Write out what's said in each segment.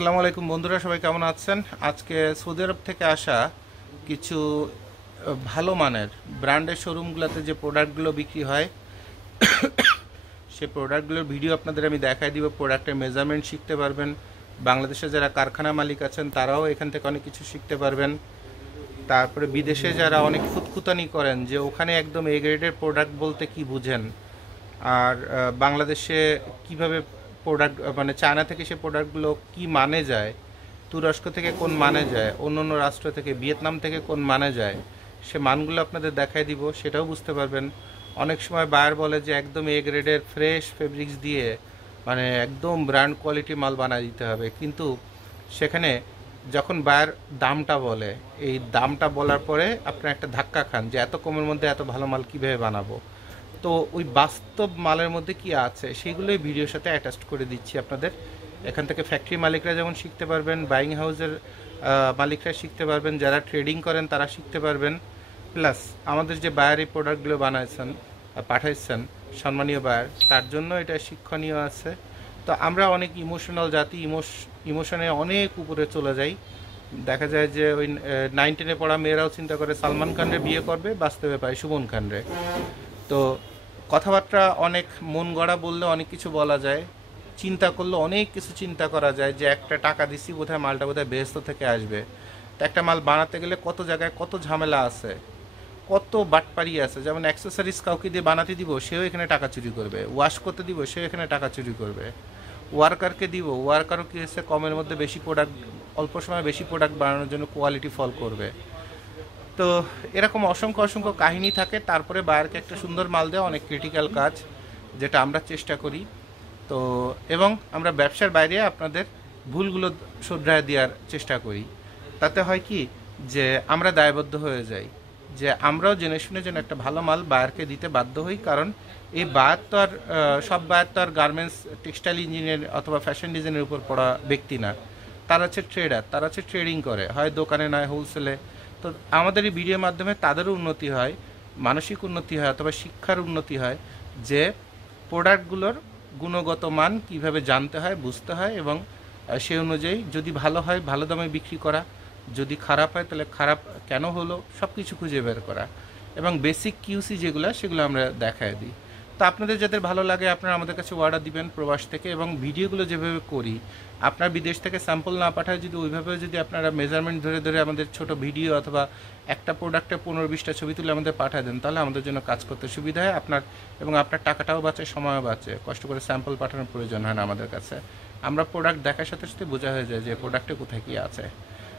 আসসালামু আলাইকুম বন্ধুরা, সবাই কেমন আছেন? আজকে সৌদি আরব থেকে আসা কিছু ভালো মানের ব্র্যান্ডের শোরুমগুলোতে যে প্রোডাক্টগুলো বিক্রি হয় সেই প্রোডাক্টগুলোর ভিডিও আপনাদের আমি দেখাই দিব। প্রোডাক্টের মেজারমেন্ট শিখতে পারবেন। বাংলাদেশে যারা কারখানা মালিক আছেন তারাও এখান থেকে অনেক কিছু শিখতে পারবেন। তারপরে বিদেশে যারা অনেক খুঁতখুতানি করেন যে ওখানে একদম এ গ্রেডের প্রোডাক্ট বলতে কি বুঝেন, আর বাংলাদেশে কিভাবে প্রোডাক্ট মানে চায়না থেকে সে প্রোডাক্টগুলো কি মানে যায়, তুরস্ক থেকে কোন মানে যায়, অন্য অন্য রাষ্ট্র থেকে ভিয়েতনাম থেকে কোন মানে যায়, সে মানগুলো আপনাদের দেখাই দিব, সেটাও বুঝতে পারবেন। অনেক সময় বায়ার বলে যে একদম এ গ্রেডের ফ্রেশ ফেব্রিক্স দিয়ে মানে একদম ব্র্যান্ড কোয়ালিটি মাল বানায় দিতে হবে, কিন্তু সেখানে যখন বায়ার দামটা বলে, এই দামটা বলার পরে আপনার একটা ধাক্কা খান যে এত কমের মধ্যে এত ভালো মাল কীভাবে বানাবো। তো ওই বাস্তব মালের মধ্যে কি আছে সেগুলোই ভিডিওর সাথে অ্যাটাচ করে দিচ্ছি আপনাদের। এখান থেকে ফ্যাক্টরি মালিকরা যেমন শিখতে পারবেন, বাইং হাউসের মালিকরা শিখতে পারবেন, যারা ট্রেডিং করেন তারা শিখতে পারবেন, প্লাস আমাদের যে বায়ার এই প্রোডাক্টগুলো বানাইছেন পাঠাইছেন সম্মানীয় বায়ার, তার জন্য এটা শিক্ষণীয় আছে। তো আমরা অনেক ইমোশনাল জাতি, ইমোশনে অনেক উপরে চলে যাই। দেখা যায় যে ওই 9-10 পড়া মেয়েরাও চিন্তা করে সালমান খানরে বিয়ে করবে, বাস্তবে পায় সুমন খানরে। তো কথাবার্তা অনেক মন গড়া বললে অনেক কিছু বলা যায়, চিন্তা করলে অনেক কিছু চিন্তা করা যায় যে একটা টাকা দিছি বোধহয় মালটা বোধহয় বেহেস্ত থেকে আসবে। তো একটা মাল বানাতে গেলে কত জায়গায় কত ঝামেলা আছে, কত বাটপারি আছে। যেমন অ্যাক্সেসরিজ কাউকে দিয়ে বানাতে দিব, সেও এখানে টাকা চুরি করবে। ওয়াশ করতে দিব, সেও এখানে টাকা চুরি করবে। ওয়ার্কারকে দিব, ওয়ার্কারও কী হচ্ছে কমের মধ্যে বেশি প্রোডাক্ট, অল্প সময় বেশি প্রোডাক্ট বানানোর জন্য কোয়ালিটি ফল করবে। তো এরকম অসংখ্য অসংখ্য কাহিনী থাকে। তারপরে বায়ারকে একটা সুন্দর মাল দেওয়া অনেক ক্রিটিক্যাল কাজ, যেটা আমরা চেষ্টা করি। তো এবং আমরা ব্যবসার বাইরে আপনাদের ভুলগুলো শুধরায় দেওয়ার চেষ্টা করি। তাতে হয় কি যে আমরা দায়বদ্ধ হয়ে যাই, যে আমরাও জেনে শুনে যেন একটা ভালো মাল বায়ারকে দিতে বাধ্য হই। কারণ এই বায়ার তো আর সব বায়ার তো আর গার্মেন্টস, টেক্সটাইল ইঞ্জিনিয়ার অথবা ফ্যাশন ডিজাইনের উপর পড়া ব্যক্তি না। তারা হচ্ছে ট্রেডার, তারা হচ্ছে ট্রেডিং করে, হয় দোকানে নয় হোলসেলে। তো আমাদের এই ভিডিওর মাধ্যমে তাদেরও উন্নতি হয়, মানসিক উন্নতি হয় অথবা শিক্ষার উন্নতি হয়, যে প্রোডাক্টগুলোর গুণগত মান কিভাবে জানতে হয়, বুঝতে হয়, এবং সেই অনুযায়ী যদি ভালো হয় ভালো দামে বিক্রি করা, যদি খারাপ হয় তাহলে খারাপ কেন হলো সব কিছু খুঁজে বের করা, এবং বেসিক কিউসি যেগুলো সেগুলো আমরা দেখায় দিই। তো আপনাদের যাদের ভালো লাগে আপনারা আমাদের কাছে অর্ডার দিবেন প্রবাস থেকে। এবং ভিডিওগুলো যেভাবে করি, আপনার বিদেশ থেকে স্যাম্পল না পাঠায় যদি ওইভাবে যদি আপনারা মেজারমেন্ট ধরে ধরে আমাদের ছোট ভিডিও অথবা একটা প্রোডাক্টে 15-20টা ছবি তুলে আমাদের পাঠিয়ে দেন, তাহলে আমাদের জন্য কাজ করতে সুবিধা হয় আপনার, এবং আপনার টাকাটাও বাঁচে, সময়ও বাঁচে, কষ্ট করে স্যাম্পল পাঠানোর প্রয়োজন হয় না আমাদের কাছে। আমরা প্রোডাক্ট দেখার সাথে সাথে বোঝা হয়ে যায় যে প্রোডাক্টে কোথায় কী আছে।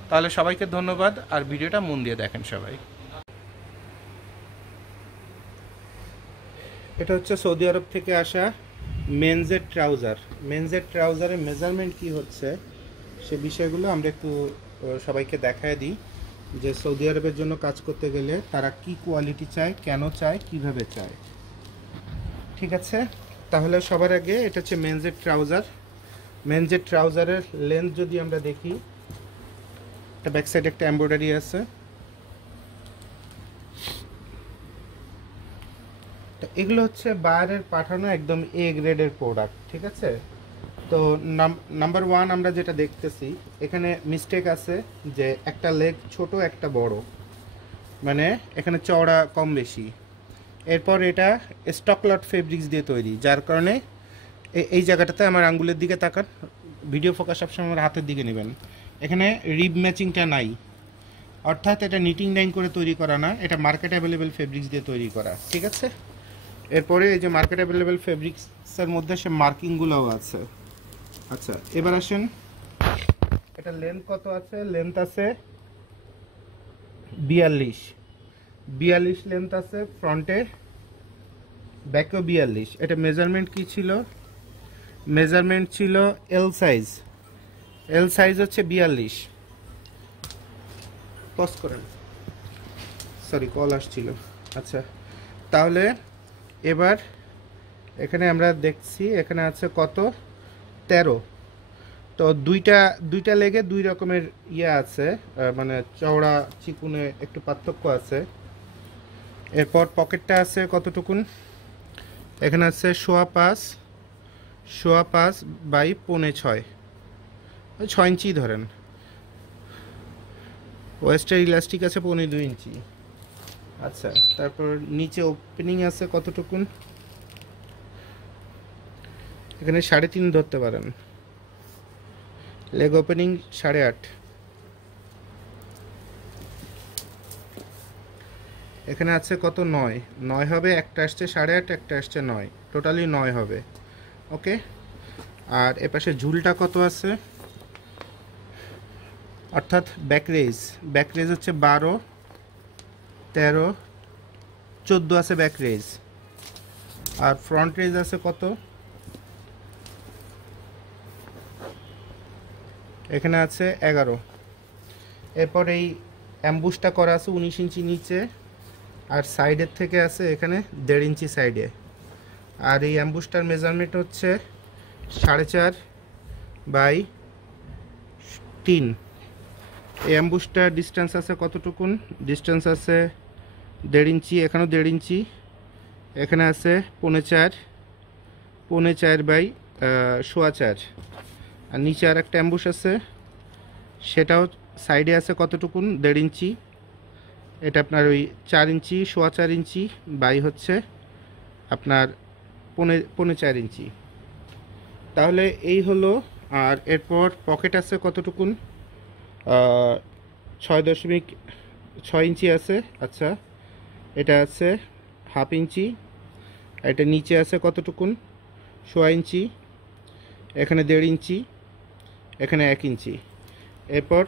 তাহলে সবাইকে ধন্যবাদ, আর ভিডিওটা মন দিয়ে দেখেন সবাই। এটা হচ্ছে সৌদি আরব থেকে আসা মেনজের ট্রাউজার। মেনজের ট্রাউজারের মেজারমেন্ট কি হচ্ছে সে বিষয়গুলো আমরা একটু সবাইকে দেখায় দিই, যে সৌদি আরবের জন্য কাজ করতে গেলে তারা কি কোয়ালিটি চায়, কেন চায়, কিভাবে চায়। ঠিক আছে, তাহলে সবার আগে এটা হচ্ছে মেনজের ট্রাউজার। মেনজের ট্রাউজারের লেন্থ যদি আমরা দেখি, এটা ব্যাক সাইডে একটা এমব্রয়ডারি আছে। তো এগুলো হচ্ছে বায়ারের পাঠানো একদম এ গ্রেডের প্রোডাক্ট। ঠিক আছে, তো নাম্বার 1 আমরা যেটা দেখতেছি এখানে মিস্টেক আছে যে একটা লেগ ছোট একটা বড়, মানে এখানে চওড়া কম বেশি। এরপর এটা স্টক লট ফেব্রিক্স দিয়ে তৈরি, যার কারণে এই জায়গাটাতে আমার আঙ্গুলের দিকে তাকান, ভিডিও ফোকাস সবসময় আমার হাতের দিকে নেবেন, এখানে রিব ম্যাচিংটা নাই, অর্থাৎ এটা নিটিং লাইন করে তৈরি করা না, এটা মার্কেট অ্যাভেলেবেল ফেব্রিক্স দিয়ে তৈরি করা। ঠিক আছে, এরপরে এই যে মার্কেট অ্যাভেলেবেল ফেব্রিক্সের মধ্যে সে মার্কিংগুলোও আছে। আচ্ছা, এবার আসেন এটা লেন্থ কত আছে। লেন্থ আছে 42 লেন্থ আছে ফ্রন্টে, ব্যাকেও 42। এটা মেজারমেন্ট কি ছিল? মেজারমেন্ট ছিল এল সাইজ। এল সাইজ হচ্ছে 42। পজ করেন, সরি কল আসছিল। আচ্ছা, তাহলে এবার এখানে আমরা দেখছি এখানে আছে কত, 13। তো দুইটা লেগে দুই রকমের আছে, মানে চওড়া চিকুনে একটু পার্থক্য আছে। এরপর পকেটটা আছে কতটুকুন, এখানে আছে 5.25 বাই 5.6। ওই 6 ইঞ্চি ধরেন। ওয়েস্টার ইলাস্টিক আছে 2.5 ইঞ্চি। আচ্ছা, তারপর নিচে ওপেনিং আছে কতটুকুন? এখানে 3.5 ধরতে পারেন। Leg opening 8.5। এখানে আছে কত? 9। 9 হবে, একটা আসছে 8.5, একটা আসছে 9, টোটালি 9 হবে। ওকে। আর এপাশে ঝুলটা কত আছে? অর্থাৎ ব্যাক রেজ হচ্ছে 12, 13, 14 আছে ব্যাক রেজ। আর ফ্রন্ট রেজ আছে কত? এখানে আছে 11। এরপর এই অ্যাম্বুসটা করা আছে 19 ইঞ্চি নিচে, আর সাইডের থেকে আছে এখানে 1.5 ইঞ্চি সাইডে। আর এই অ্যাম্বুসটার মেজারমেন্ট হচ্ছে 4.5 বাই 3। এই অ্যাম্বুসটার ডিস্টেন্স আছে কতটুকুন? ডিস্টেন্স আছে 1.5 ইঞ্চি, এখানেও 1.5 ইঞ্চি, এখানে আছে 4.5 বাই 4.25। আর নিচে আর একটা অ্যাম্বুস আছে, সেটাও সাইডে আছে কতটুকুন? 1.5 ইঞ্চি। এটা আপনার ওই 4 ইঞ্চি, 4.25 ইঞ্চি বাই হচ্ছে আপনার 4.25 ইঞ্চি। তাহলে এই হলো। আর এরপর পকেট আছে কতটুকুন? 6.6 ইঞ্চি আছে। আচ্ছা, এটা আছে 1/2 ইঞ্চি। এটা নিচে আছে কতটুকুন? 1.25 ইঞ্চি, এখানে 1.5 ইঞ্চি, এখানে 1 ইঞ্চি। এরপর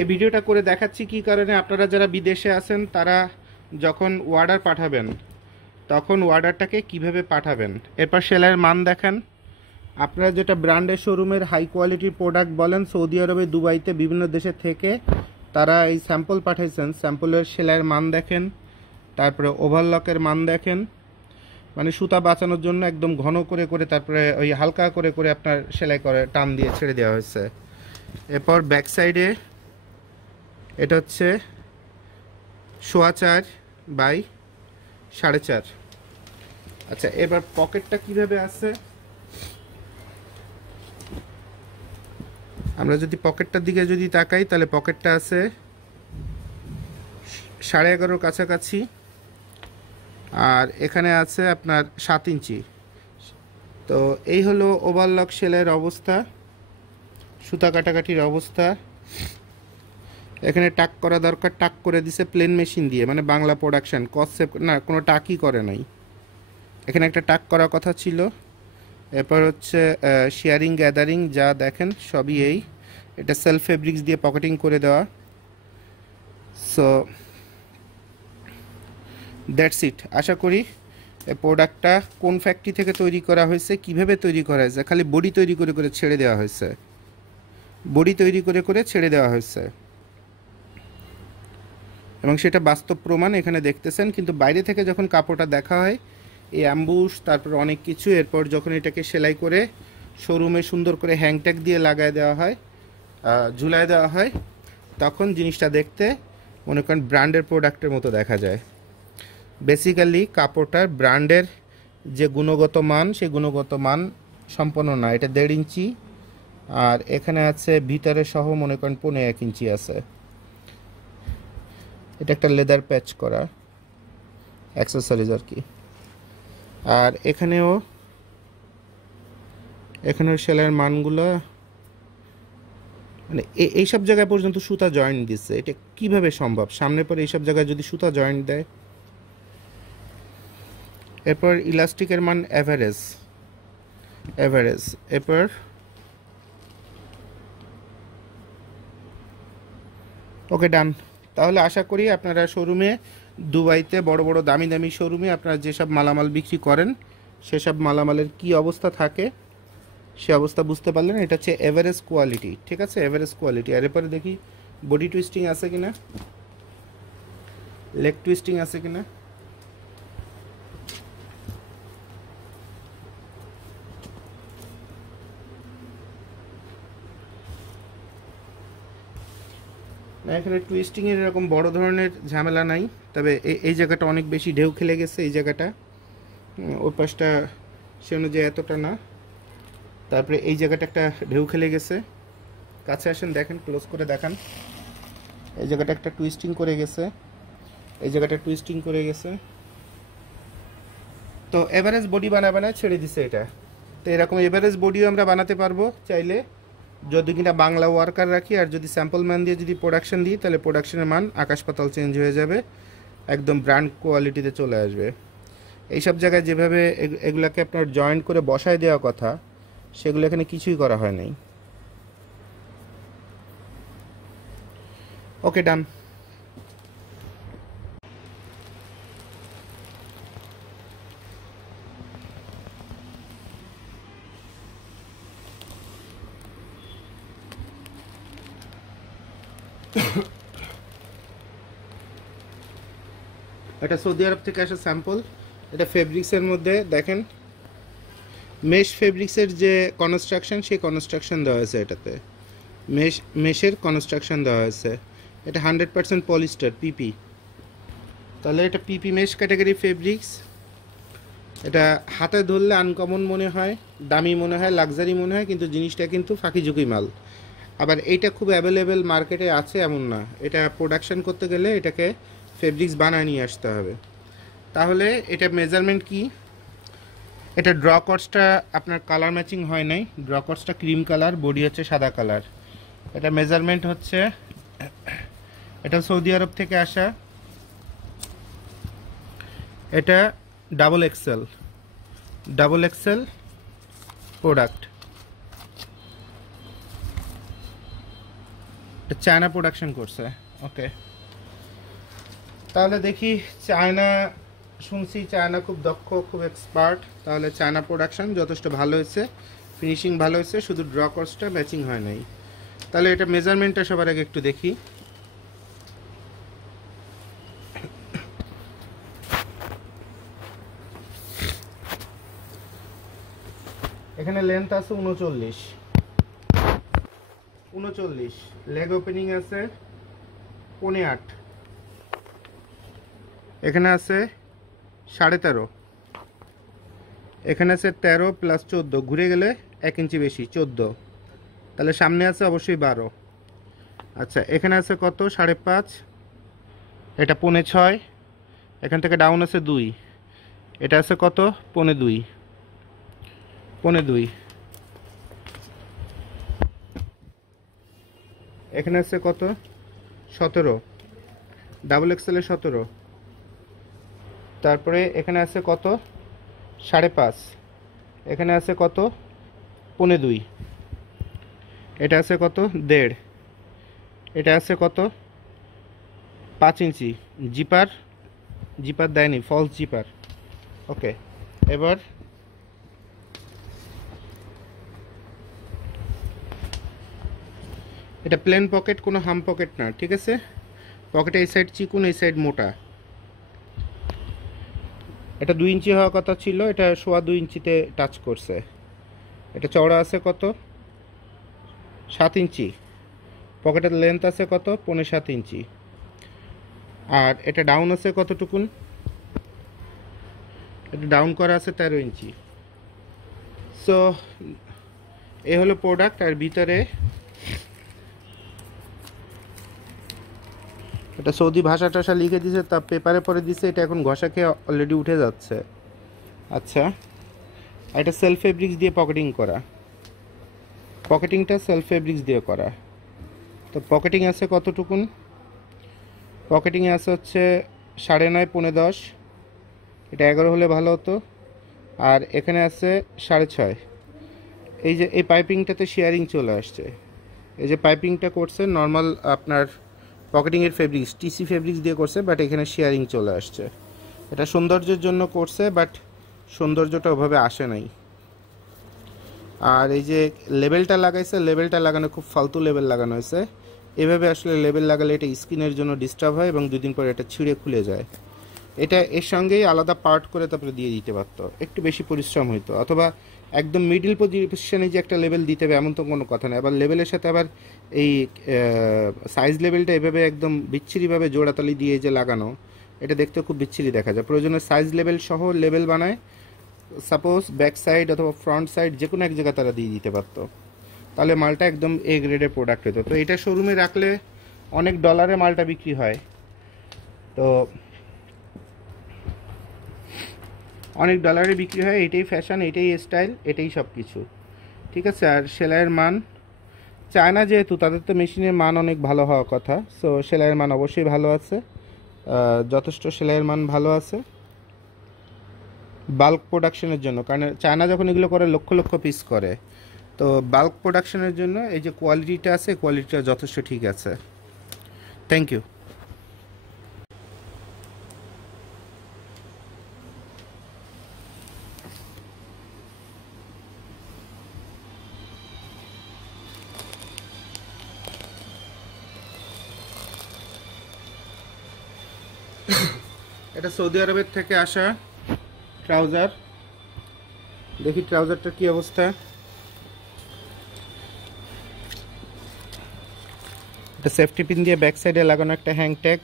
এই ভিডিওটা করে দেখাচ্ছি কি কারণে, আপনারা যারা বিদেশে আছেন তারা যখন অর্ডার পাঠাবেন তখন অর্ডারটাকে কিভাবে পাঠাবেন। এরপর সেলাইয়ের মান দেখেন। আপনারা যেটা ব্র্যান্ডের শোরুমের হাই কোয়ালিটির প্রোডাক্ট বলেন, সৌদি আরবে, দুবাইতে, বিভিন্ন দেশে থেকে তারা এই স্যাম্পল পাঠাইছেন, স্যাম্পলের সেলাইয়ের মান দেখেন, তারপরে ওভারলকের মান দেখেন। মানে সুতা বাঁচানোর জন্য একদম ঘন করে করে, তারপরে ওই হালকা করে করে আপনার সেলাই করে টান দিয়ে ছেড়ে দেওয়া হয়েছে। এরপর ব্যাক সাইডে এটা হচ্ছে 4.25 বাই 4.5। আচ্ছা, এবার পকেটটা কিভাবে আছে? আমরা যদি পকেটটার দিকে যদি তাকাই, তাহলে পকেটটা আছে 11.5 কাছাকাছি। আর এখানে আছে আপনার 7 ইঞ্চি। তো এই হলো ওভারলক সেলাইয়ের অবস্থা, সুতা কাটাকাটির অবস্থা। এখানে টাক করা দরকার, টাক করে দিছে প্লেন মেশিন দিয়ে, মানে বাংলা প্রোডাকশন, কনসেপ্ট না, কোনো টাকই করে নাই। এখানে একটা টাক করার কথা ছিল। এরপর হচ্ছে শেয়ারিং, গ্যাদারিং, যা দেখেন সবই এই। এটা সেলফ ফেব্রিক্স দিয়ে পকেটিং করে দেওয়া। So that's it. আশা করি এই প্রোডাক্টটা কোন ফ্যাক্টরি থেকে তৈরি করা হয়েছে, কিভাবে তৈরি করা হয়েছে। খালি বডি তৈরি করে করে ছেড়ে দেওয়া হয়েছে, বডি তৈরি করে করে ছেড়ে দেওয়া হয়েছে, এবং সেটা বাস্তব প্রমাণ এখানে দেখতেছেন। কিন্তু বাইরে থেকে যখন কাপড়টা দেখা হয়, এই অ্যাম্বুশ, তারপর অনেক কিছু, এরপর যখন এটাকে সেলাই করে শোরুমে সুন্দর করে হ্যাংট্যাগ দিয়ে লাগায় দেওয়া হয়, ঝুলায় দেওয়া হয়, তখন জিনিসটা দেখতে মনে করেন ব্র্যান্ডের প্রোডাক্টের মতো দেখা যায়। বেসিক্যালি কাপড়টার ব্র্যান্ডের যে গুণগত মান, সেই গুণগত মান সম্পন্ন না। এটা 1.5 ইঞ্চি, আর এখানে আছে ভিতরে সহ মনে করেন 1.5 ইঞ্চি আছে। এটা একটা লেদার প্যাচ করা অ্যাক্সেসরিজ আর কি। আর এখানেও সেলাইয়ের মানগুলো, মানে এইসব জায়গায় পর্যন্ত সুতা জয়েন্ট দিচ্ছে। এটা কিভাবে সম্ভব? সামনে পরে এইসব জায়গায় যদি সুতা জয়েন্ট দেয়। এরপর ইলাস্টিকের মান অ্যাভারেজ। এরপর ওকে, ডান। তাহলে আশা করি আপনারা শোরুমে, দুবাইতে বড় বড় দামি দামি শোরুমে আপনারা যেসব মালামাল বিক্রি করেন, সেসব মালামালের কি অবস্থা থাকে সে অবস্থা বুঝতে পারলেন। এটা হচ্ছে এভারেজ কোয়ালিটি, ঠিক আছে, এভারেজ কোয়ালিটি। আর এরপরে দেখি বডি টুইস্টিং আছে কিনা, লেগ টুইস্টিং আছে কিনা। না, এখানে টুইস্টিংয়ের এরকম বড় ধরনের ঝামেলা নাই, তবে এই জায়গাটা অনেক বেশি ঢেউ খেলে গেছে, এই জায়গাটা। ওর পাশটা সে অনুযায়ী এতটা না, তারপরে এই জায়গাটা একটা ঢেউ খেলে গেছে, কাছে আসেন দেখেন, ক্লোজ করে দেখান। এই জায়গাটা একটা টুইস্টিং করে গেছে, এই জায়গাটা টুইস্টিং করে গেছে। তো এভারেজ বডি বানায় ছেড়ে দিছে এটা। তো এরকম এভারেজ বডিও আমরা বানাতে পারবো চাইলে, যদি কিনা বাংলা ওয়ার্কার রাখি। আর যদি স্যাম্পল ম্যান দিয়ে যদি প্রোডাকশন দিই, তাহলে প্রোডাকশনের মান আকাশ পাতাল চেঞ্জ হয়ে যাবে, একদম ব্র্যান্ড কোয়ালিটিতে চলে আসবে। এইসব জায়গায় যেভাবে এগুলাকে আপনার জয়েন্ট করে বসায় দেওয়া কথা, সেগুলো এখানে কিছুই করা হয় নাই। ওকে, ডান। এটা সৌদি আরব থেকে আসা স্যাম্পল। এটা ফেব্রিক্সের মধ্যে দেখেন, মেশ ফেব্রিক্সের যে কনস্ট্রাকশন, সেই কনস্ট্রাকশন দেওয়া হয়েছে এটাতে, মেশের কনস্ট্রাকশন দেওয়া হয়েছে। এটা 100% পলিস্টার, পিপি। তাহলে এটা পিপি মেশ ক্যাটাগরি ফেব্রিক্স। এটা হাতে ধরলে আনকমন মনে হয়, দামি মনে হয়, লাক্সারি মনে হয়, কিন্তু জিনিসটা কিন্তু ফাঁকিঝুঁকি মাল। আবার এইটা খুব অ্যাভেলেবেল মার্কেটে আছে এমন না, এটা প্রোডাকশন করতে গেলে এটাকে ফেব্রিক্স বানায় নিয়ে আসতে হবে। তাহলে এটা মেজারমেন্ট কি? এটা ড্র কটসটা আপনার কালার ম্যাচিং হয় নাই, ড্র কটসটা ক্রিম কালার, বডি হচ্ছে সাদা কালার। এটা মেজারমেন্ট হচ্ছে, এটা সৌদি আরব থেকে আসা, এটা ডাবল এক্সেল প্রোডাক্ট। এটা চায়না প্রোডাকশন করছে। ওকে, তাহলে দেখি চায়না, শুনছি চায়না খুব দক্ষ, খুব এক্সপার্ট। তাহলে চায়না প্রোডাকশন যথেষ্ট ভালো হয়েছে, ফিনিশিং ভালো হয়েছে, শুধু ড্র কস্টটা ম্যাচিং হয় নাই। তাহলে এটা মেজারমেন্টটা সবার আগে একটু দেখি। এখানে লেন্থ আছে 39, লেগ ওপেনিং আছে 8.5, এখানে আছে 13.5, এখানে আছে 13 + 14, ঘুরে গেলে 1 ইঞ্চি বেশি, 14। তাহলে সামনে আছে অবশ্যই 12। আচ্ছা, এখানে আছে কত? 5.5, এটা 6.5, এখান থেকে ডাউন আছে 2, এটা আছে কত? 2.5, এখানে আছে কত? 17, ডাবল এক্সেলের 17। তারপরে এখানে আছে কত? 5.5, এখানে আছে কত? 2.5, এটা আছে কত? 1.5, এটা আছে কত? 5 ইঞ্চি। জিপার দেয়নি, ফলস জিপার। ওকে, এবার এটা প্লেন পকেট, কোনো হাম পকেট না, ঠিক আছে? পকেটে এই সাইড চিকুন, এই সাইড মোটা। এটা 2 ইঞ্চি হওয়ার কথা ছিল, এটা 2.25 ইঞ্চিতে টাচ করছে। এটা চওড়া আছে কত? 7 ইঞ্চি। পকেটের লেন্থ আছে কত? 7.5 ইঞ্চি। আর এটা ডাউন আছে কতটুকুন? এটা ডাউন করা আছে 13 ইঞ্চি। সো এ হলো প্রোডাক্ট। আর ভিতরে এটা সৌদি ভাষা টাষা লিখে দিছে, তা পেপারে পরে দিছে, এটা এখন ঘষা খেয়ে অলরেডি উঠে যাচ্ছে। আচ্ছা, এটা সেলফ ফেব্রিক্স দিয়ে পকেটিং করা, পকেটিংটা সেলফ ফেব্রিক্স দিয়ে করা। তো পকেটিং আছে কতটুকুন? পকেটিংয়ে আছে হচ্ছে 9.5, 10.5, এটা 11 হলে ভালো হতো। আর এখানে আছে 6.5। এই যে এই পাইপিংটাতে শেয়ারিং চলে আসছে, এই যে পাইপিংটা করছে নর্মাল আপনার পকেটিংয়ের ফেব্রিক্স, টিসি ফেব্রিক্স দিয়ে করছে, বাট এখানে শেয়ারিং চলে আসছে। এটা সৌন্দর্যের জন্য করছে, বাট সৌন্দর্যটা ওভাবে আসে নাই। আর এই যে লেবেলটা লাগাইছে, লেবেলটা লাগানো খুব ফালতু লেবেল লাগানো হয়েছে। এভাবে আসলে লেবেল লাগালে এটা স্কিনের জন্য ডিস্টার্ব হয় এবং 2 দিন পরে এটা ছিঁড়ে খুলে যায়। এটা এর সঙ্গেই আলাদা পার্ট করে তারপরে দিয়ে দিতে পারতো, একটু বেশি পরিশ্রম হইতো। অথবা একদম মিডিল পজিশনে যে একটা লেবেল দিতে হবে এমন তো কোনো কথা নেই। আবার লেবেলের সাথে আবার এই সাইজ লেবেলটা এভাবে একদম বিচ্ছিরিভাবে জোড়াতালি দিয়ে যে লাগানো, এটা দেখতে খুব বিচ্ছিরি দেখা যায়। প্রয়োজনে সাইজ লেবেল সহ লেবেল বানায়, সাপোজ ব্যাক সাইড অথবা ফ্রন্ট সাইড যে কোনো এক জায়গায় তারা দিয়ে দিতে পারতো, তাহলে মালটা একদম এ গ্রেডের প্রোডাক্ট হতো। তো এটা শোরুমে রাখলে অনেক ডলারে মালটা বিক্রি হয়, তো অনেক ডলারে বিক্রি হয়। এটাই ফ্যাশন, এটাই স্টাইল, এটাই সব কিছু, ঠিক আছে। আর সেলাইয়ের মান, চায়না যেহেতু তাদের তো মেশিনের মান অনেক ভালো হওয়ার কথা, সো সেলাইয়ের মান অবশ্যই ভালো আছে, যথেষ্ট সেলাইয়ের মান ভালো আছে বাল্ক প্রোডাকশনের জন্য। কারণ চায়না যখন এগুলো করে লক্ষ লক্ষ পিস করে, তো বাল্ক প্রোডাকশনের জন্য এই যে কোয়ালিটিটা আছে, কোয়ালিটিটা যথেষ্ট ঠিক আছে। Thank you. এটা সৌদি আরবের থেকে আসা ট্রাউজার, দেখি ট্রাউজারটার কি অবস্থা। এটা সেফটি পিন দিয়ে ব্যাক সাইডে লাগানো একটা হ্যাং ট্যাগ,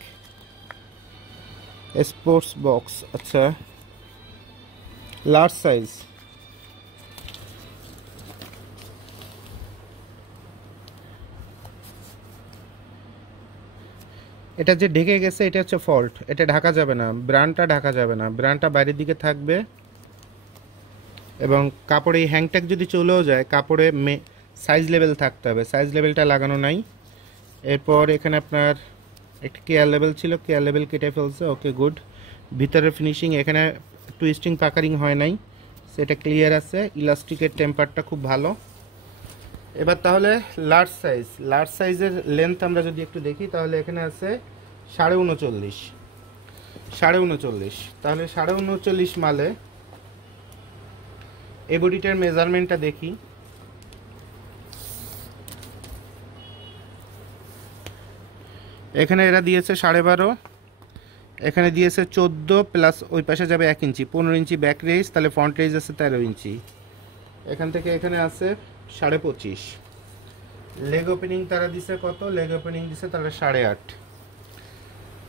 স্পোর্টস বক্স, আচ্ছা লার্জ সাইজ। এটা যে ঢেকে গেছে এটা হচ্ছে ফল্ট, এটা ঢাকা যাবে না, ব্র্যান্ডটা ঢাকা যাবে না, ব্র্যান্ডটা বাইরের দিকে থাকবে। এবং কাপড়ে এই হ্যাংট্যাগ যদি চলেও যায়, কাপড়ে সাইজ লেভেল থাকতে হবে, সাইজ লেভেলটা লাগানো নাই। এরপর এখানে আপনার একটা কেয়ার লেভেল ছিল, কেয়ার লেভেল কেটে ফেলছে, ওকে গুড। ভিতরের ফিনিশিং এখানে টুইস্টিং পাকারিং হয় নাই, সেটা ক্লিয়ার আছে। ইলাস্টিকের টেম্পারটা খুব ভালো। এবার তাহলে লার্জ সাইজ, লার্জ সাইজের লেন্থ আমরা যদি একটু দেখি, তাহলে এখানে আছে 39.5, 39.5। তাহলে 39.5 মালে এই বডিটার মেজারমেন্টটা দেখি। এখানে এরা দিয়েছে 12.5, এখানে দিয়েছে 14 প্লাস ওই পাশে যাবে 1 ইঞ্চি, 15 ইঞ্চি ব্যাক রেজ, তাহলে ফ্রন্ট রেজ আছে 13 ইঞ্চি। এখান থেকে এখানে আছে 25.5। লেগ ওপেনিং তারা দিছে কত? লেগ ওপেনিং দিছে তারা 8.5।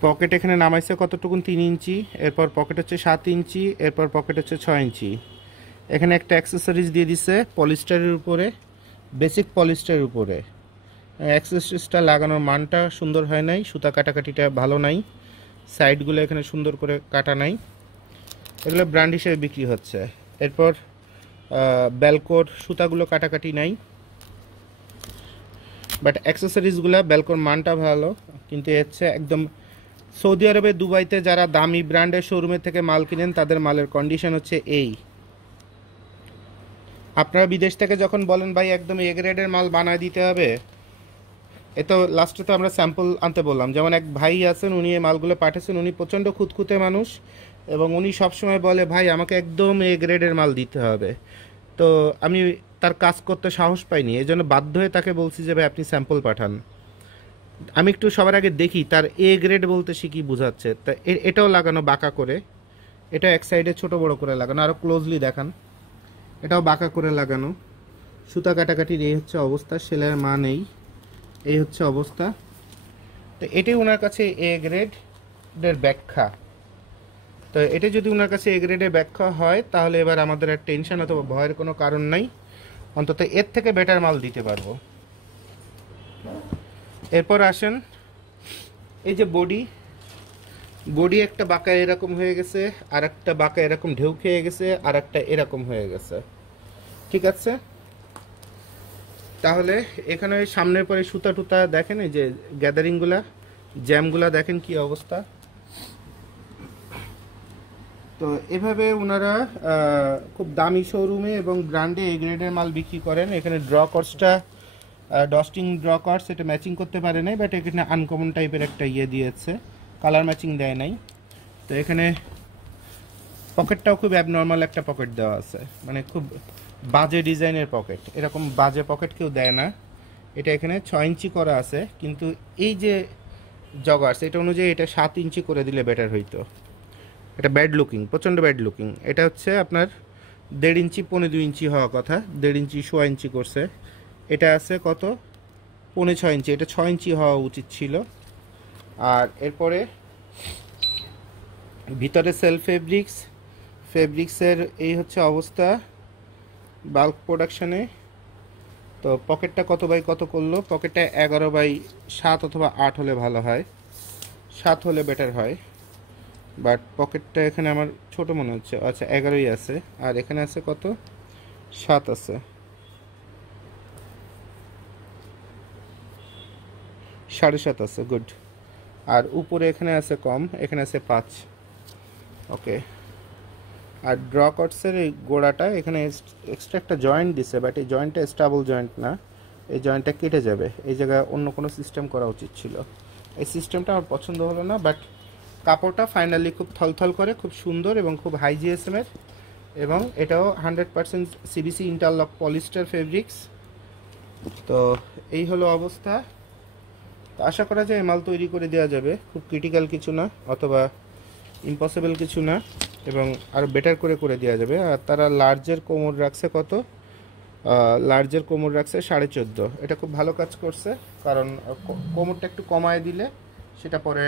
পকেট এখানে নামাইছে কতটুকুন? 3 ইঞ্চি। এরপর পকেট হচ্ছে 7 ইঞ্চি, এরপর পকেট হচ্ছে 6 ইঞ্চি। এখানে একটা অ্যাক্সেসরিজ দিয়ে দিছে পলিস্টারের উপরে, বেসিক পলিস্টারের উপরে। অ্যাক্সেসরিজটা লাগানোর মানটা সুন্দর হয় নাই, সুতা কাটাকাটিটা ভালো নাই, সাইডগুলো এখানে সুন্দর করে কাটা নাই, এগুলো ব্র্যান্ড হিসেবে বিক্রি হচ্ছে। এরপর বেলকোর সুতাগুলো কাটাকাটি নাই, বাট অ্যাক্সেসরিজগুলো বেলকোর মানটা ভালো। কিন্তু হচ্ছে একদম সৌদি আরবে, দুবাইতে যারা দামি ব্র্যান্ডের শোরুমের থেকে মাল কিনেন, তাদের মালের কন্ডিশন হচ্ছে এই। আপনারা বিদেশ থেকে যখন বলেন ভাই একদম এ গ্রেডের মাল বানায় দিতে হবে, এ তো লাস্টে তো আমরা স্যাম্পল আনতে বললাম। যেমন এক ভাই আছেন, উনি এই মালগুলো পাঠিয়েছেন, উনি প্রচণ্ড খুঁতখুঁতে মানুষ, এবং উনি সবসময় বলে ভাই আমাকে একদম এ গ্রেডের মাল দিতে হবে। তো আমি তার কাজ করতে সাহস পাইনি, এই জন্য বাধ্য হয়ে তাকে বলছি যে ভাই আপনি স্যাম্পল পাঠান। আমি একটু সবার আগে দেখি তার এ গ্রেড বলতে সে কী বোঝাচ্ছে। তা এটাও লাগানো বাঁকা করে, এটা এক সাইডে ছোট বড় করে লাগানো, আরও ক্লোজলি দেখান, এটাও বাঁকা করে লাগানো। সুতা কাটাকাটির এই হচ্ছে অবস্থা, সেলাইয়ের মান এই হচ্ছে অবস্থা। তো এটাই ওনার কাছে এ গ্রেডের ব্যাখ্যা। তো এটা যদি ওনার কাছে এ গ্রেডের ব্যাখ্যা হয়, তাহলে এবার আমাদের আর টেনশন অথবা ভয়ের কোনো কারণ নাই, অন্তত এর থেকে বেটার মাল দিতে পারবো। এরপর আসেন এই যে বডি একটা বাঁকা এরকম হয়ে গেছে, আর একটা বাঁকা এরকম ঢেউ খেয়ে গেছে, আর একটা এরকম হয়ে গেছে, ঠিক আছে। তাহলে এখানে সামনের পরে সুতা টুতা দেখেন, এই যে গ্যাদারিংগুলা, জ্যামগুলা দেখেন কি অবস্থা। তো এভাবে ওনারা খুব দামি শোরুমে এবং ব্র্যান্ডে এই গ্রেডের মাল বিক্রি করেন। এখানে ড্র কর্সটা, ডস্টিং ড্র কর্স, এটা ম্যাচিং করতে পারে নাই, বাট এখানে আনকমন টাইপের একটা ইয়ে দিয়েছে, কালার ম্যাচিং দেয় নাই। তো এখানে পকেটটাও খুব অ্যাবনর্মাল একটা পকেট দেওয়া আছে, মানে খুব বাজে ডিজাইনের পকেট, এরকম বাজে পকেট কেউ দেয় না। এটা এখানে 6 ইঞ্চি করা আছে, কিন্তু এই যে জগার্স এটা অনুযায়ী এটা 7 ইঞ্চি করে দিলে বেটার হইতো। এটা ব্যাড লুকিং, প্রচণ্ড ব্যাড লুকিং। এটা হচ্ছে আপনার 1.5 ইঞ্চি 1.5 ইঞ্চি হওয়া কথা, 1.5 ইঞ্চি 1.5 ইঞ্চি করছে। এটা আছে কত? 6.5 ইঞ্চি, এটা 6 ইঞ্চি হওয়া উচিত ছিল। আর এরপরে ভিতরে সেলফ ফেব্রিক্স, ফেব্রিক্সের এই হচ্ছে অবস্থা বাল্ক প্রোডাকশনে। তো পকেটটা কত বাই কত করলো? পকেটটা 11/7 অথবা 8 হলে ভালো হয়, 7 হলে বেটার হয়। বাট পকেটটা এখানে আমার ছোট মনে হচ্ছে। আচ্ছা 11ই আছে, আর এখানে আছে কত? 7 আছে, 7.5 আছে, গুড। আর উপরে এখানে আছে কম, এখানে আছে 5। ওকে। আর ড্র কটসের এই গোড়াটা এখানে এক্সট্রা একটা জয়েন্ট দিছে, বাট এই জয়েন্টটা স্টেবল জয়েন্ট না, এই জয়েন্টটা কেটে যাবে। এই জায়গায় অন্য কোনো সিস্টেম করা উচিত ছিল। এই সিস্টেমটা আমার পছন্দ হলো না, বাট কাপড়টা ফাইনালি খুব থলথল করে, খুব সুন্দর এবং খুব হাই জিএসএমের, এবং এটাও 100% সিবিসি ইন্টারলক পলিস্টার ফেব্রিক্স। তো এই হলো অবস্থা। তো আশা করা যায় মাল তৈরি করে দেওয়া যাবে, খুব ক্রিটিক্যাল কিছু না অথবা ইম্পসিবল কিছু না, এবং আরও বেটার করে করে দেওয়া যাবে। আর তারা লার্জের কোমর রাখছে কত? লার্জের কোমর রাখছে 14.5। এটা খুব ভালো কাজ করছে, কারণ কোমরটা একটু কমায় দিলে সেটা পরে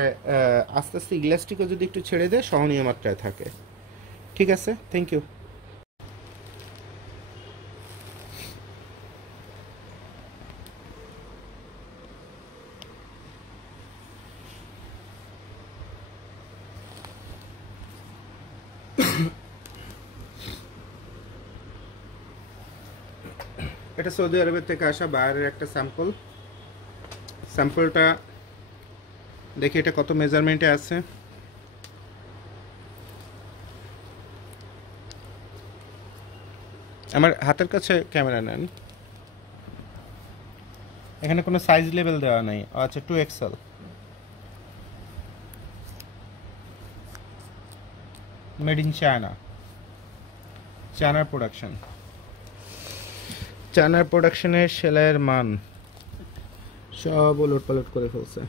আস্তে আস্তে ইলাস্টিকও যদি একটু ছেড়ে দেয় সহনীয় মাত্রায় থাকে। ঠিক আছে, থ্যাংক ইউ। এটা সৌদি আরবের থেকে আসা বাইরের একটা স্যাম্পলটা দেখি এটা কত মেজারমেন্টে আছে। আমার হাতের কাছে ক্যামেরা নেন, এখানে কোনো সাইজ লেভেল দেওয়া নাই। আচ্ছা 2XL, মেড ইন চায়নার প্রোডাকশনের সেলাইয়ের মান সব ওলট পালট করে ফেলছে।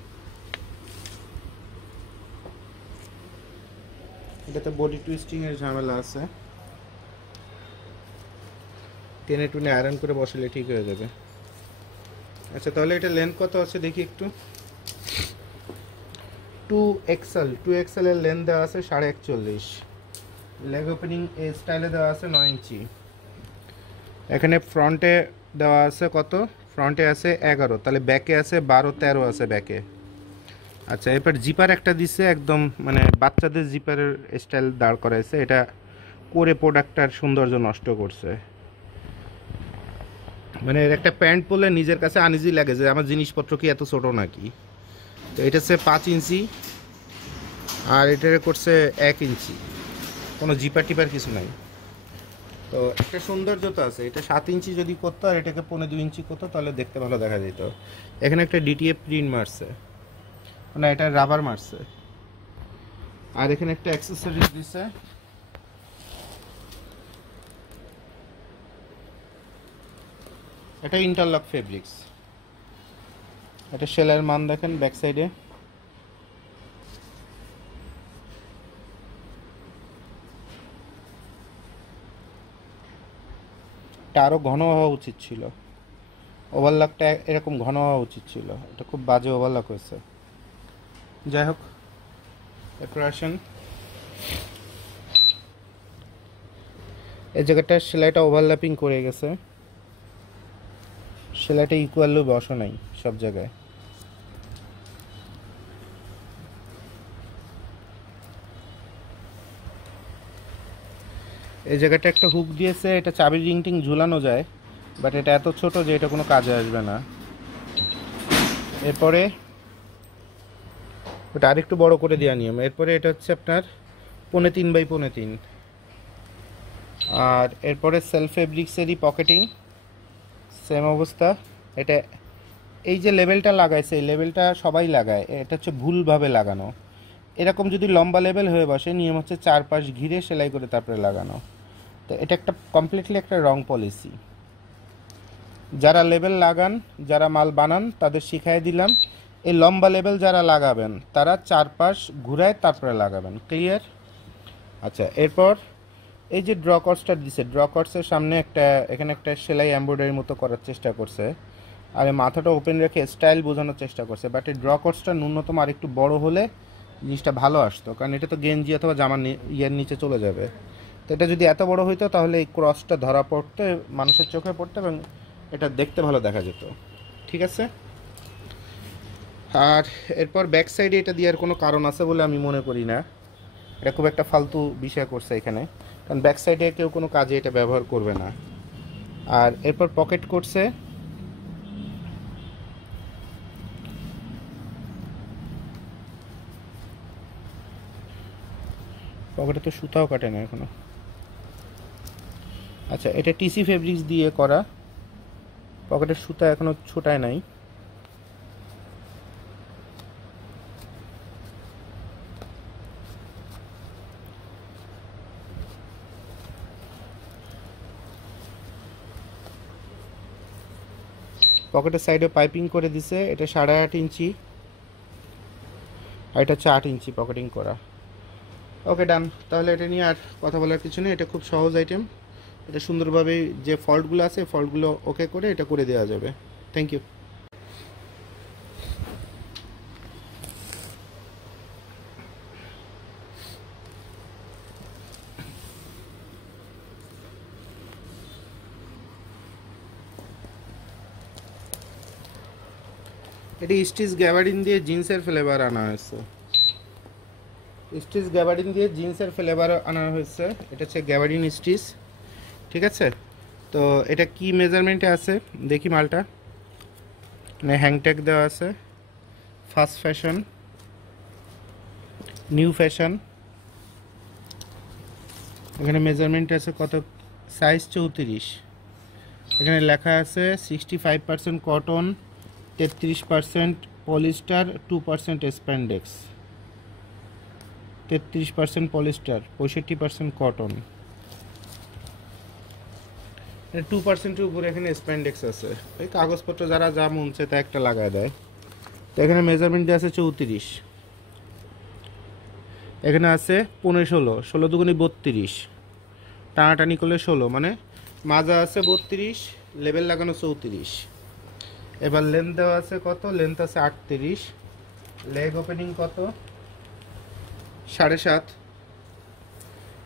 এটাতে বডি টুইস্টিং এর ঝামেলা আছে, টেনে টুনে আয়রন করে বসালে ঠিক হয়ে যাবে। আচ্ছা তাহলে এটা লেন্থ কত আছে দেখি একটু। 2XL এর লেন্থ দেওয়া আছে 41.5, লেগ ওপেনিং এ স্টাইলে দেওয়া আছে 9 ইঞ্চি। এখানে ফ্রন্টে দেওয়া আছে কত? ফ্রন্টে আছে 11, তাহলে ব্যাকে আছে 12-13 আছে ব্যাকে। আচ্ছা এরপর জিপার একটা দিছে, একদম মানে বাচ্চাদের জিপারের স্টাইল দাঁড় করাইছে, এটা করে প্রোডাক্টটার সৌন্দর্য নষ্ট করছে। মানে এর একটা প্যান্ট পরলে নিজের কাছে আনইজি লাগে যে আমার জিনিসপত্র কি এত ছোট নাকি। তো এটা হচ্ছে 5 ইঞ্চি, আর এটারে করছে 1 ইঞ্চি, কোনো জিপার টিপার কিছু নাই। তো একটা সৌন্দর্যতা আছে। এটা 7 ইঞ্চি যদি করতো আর এটাকে 1.5-2 ইঞ্চি করতো তাহলে দেখতে ভালো দেখা যেত। এখানে একটা ডিটিএফ প্রিন্ট মারছে, না এটা রাবার মারছে। আর এখানে একটা অ্যাক্সেসরিজ দিছে, এটা ইন্টারলক ফেব্রিক্স। এটা সেলাইয়ের মান দেখেন ব্যাক সাইডে, এটা আরও ঘন হওয়া উচিত ছিল, ওভারলকটা এরকম ঘন হওয়া উচিত ছিল, এটা খুব বাজে ওভারলক হয়েছে। যাই হোক, এরপর আসেন এই জায়গাটা সেলাইটা ওভারল্যাপিং করে গেছে, সেলাইটা ইকুয়ালি বসা নাই সব জায়গায়। এই জায়গাটা একটা হুক দিয়েছে, এটা চাবির রিং টিং ঝুলানো যায়, বাট এটা এত ছোট যে এটা কোনো কাজে আসবে না। এরপরে ওটা আরেকটু বড় করে দেওয়া নিয়ম। এরপরে এটা হচ্ছে আপনার 3.5x3, আর এরপরে সেলফ ফেব্রিক্সেরই পকেটিং সেম অবস্থা। এটা এই যে লেভেলটা লাগাইছে, এই লেভেলটা সবাই লাগায়, এটা হচ্ছে ভুলভাবে লাগানো। এরকম যদি লম্বা লেভেল হয়ে বসে, নিয়ম হচ্ছে চারপাশ ঘিরে সেলাই করে তারপরে লাগানো। তো এটা একটা কমপ্লিটলি একটা রং পলিসি। যারা লেভেল লাগান, যারা মাল বানান তাদের শিখাই দিলাম, এই লম্বা লেভেল যারা লাগাবেন তারা চারপাশ ঘুরায় তারপরে লাগাবেন। ক্লিয়ার? আচ্ছা এরপর এই যে ড্র কটসটা দিছে, ড্র কটসের সামনে একটা এখানে একটা সেলাই এমব্রয়ডারির মতো করার চেষ্টা করছে, আর এই মাথাটা ওপেন রেখে স্টাইল বোঝানোর চেষ্টা করছে। বাট এই ড্র কটসটা ন্যূনতম আর একটু বড় হলে জিনিসটা ভালো আসতো, কারণ এটা তো গেঞ্জি অথবা জামার ইয়ের নিচে চলে যাবে। তো এটা যদি এত বড় হইতো তাহলে এই ক্রসটা ধরা পড়তো, মানুষের চোখে পড়তো এবং এটা দেখতে ভালো দেখা যেত। ঠিক আছে। আর এরপর ব্যাক সাইডে এটা দেওয়ার কোনো কারণ আছে বলে আমি মনে করি না। এটা খুব একটা ফালতু বিষয় করছে এখানে, কারণ ব্যাক সাইডে কেউ কোনো কাজে এটা ব্যবহার করবে না। আর এরপর পকেট করছে, পকেটে তো সুতাও কাটে না এখনো। আচ্ছা, এটা টিসি ফেব্রিক্স দিয়ে করা, পকেটের সুতা এখনো ছোটায় নাই। পকেটের সাইডে পাইপিং করে দিছে, এটা 8.5 ইঞ্চি আর এটা হচ্ছে 8 ইঞ্চি পকেটিং করা। ওকে, ডান। তাহলে এটা নিয়ে আর কথা বলার কিছু নেই, এটা খুব সহজ আইটেম। এটা সুন্দরভাবে যে ফল্টগুলো আছে ফল্টগুলো ওকে করে এটা করে দেওয়া যাবে। Thank you. এটি স্টিচ গ্যাবার্ডিন দিয়ে জিন্সের ফ্লেভার আনা হয়েছে। স্টিচ গ্যাবার্ডিন দিয়ে জিন্সের ফ্লেভার আনা হয়েছে। এটা হচ্ছে গ্যাবার্ডিন স্টিচ। ঠিক আছে। তো এটা কি মেজারমেন্টে আছে দেখি মালটা। মানে হ্যাংট্যাগ দেওয়া আছে, ফাস্ট ফ্যাশন, নিউ ফ্যাশন। এখানে মেজারমেন্ট আছে কত, সাইজ 34। এখানে লেখা আছে 65% cotton, 33% polyester, 2% spandex. 33% polyester, 65% cotton, 2%-এর উপরে এখানে স্প্যান্ডেক্স আছে। এই কাগজপত্র যারা যা মনছে তা একটা লাগায় দেয়। তো এখানে মেজারমেন্ট দেওয়া আছে 34। এখানে আছে 15-16, 16 দুগুণে 32, টানাটানি করলে 16, মানে মাজা আছে 32, লেবেল লাগানো 34। এবার লেন্থ দেওয়া আছে কত, লেন্থ আছে 38, লেগ ওপেনিং কত 7.5।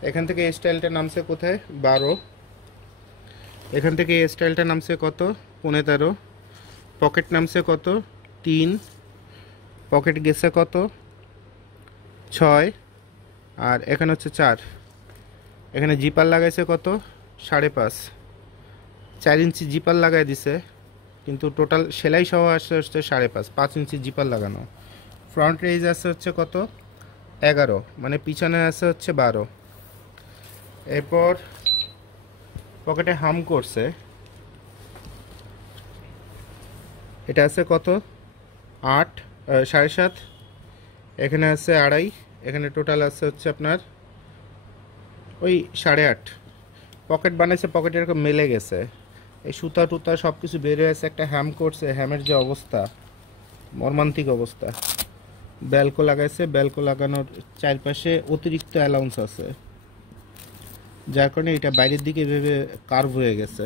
এখান থেকে এই স্টাইলটা নামছে কোথায় 12, এখান থেকে এই স্টাইলটা নামছে কত 15, পকেট নামছে কত 3, পকেট গেছে কত 6, আর এখানে হচ্ছে 4। এখানে জিপার লাগাইছে কত 5.5, 4 ইঞ্চি জিপার লাগাই দিছে, কিন্তু টোটাল সেলাই সহ আসছে হচ্ছে 5.5, 5 ইঞ্চি জিপার লাগানো। ফ্রন্ট রেজ আছে হচ্ছে কত 11, মানে পিছনে আছে হচ্ছে 12। এরপর পকেটে হাম করছে, এটা আছে কত 8, 7.5, এখানে আছে 2.5, এখানে টোটাল আছে হচ্ছে আপনার ওই 8.5। পকেট বানাইছে, পকেট এরকম মেলে গেছে, এই সুতা টুতা সব কিছু বের হয়েছে, একটা হ্যাম করছে, হ্যামের যে অবস্থা মর্মান্তিক অবস্থা। বেলকো লাগাইছে, বেলকো লাগানোর চারপাশে অতিরিক্ত অ্যালাউন্স আছে, যার কারণে এটা বাইরের দিকে ভেবে কার্ভ হয়ে গেছে।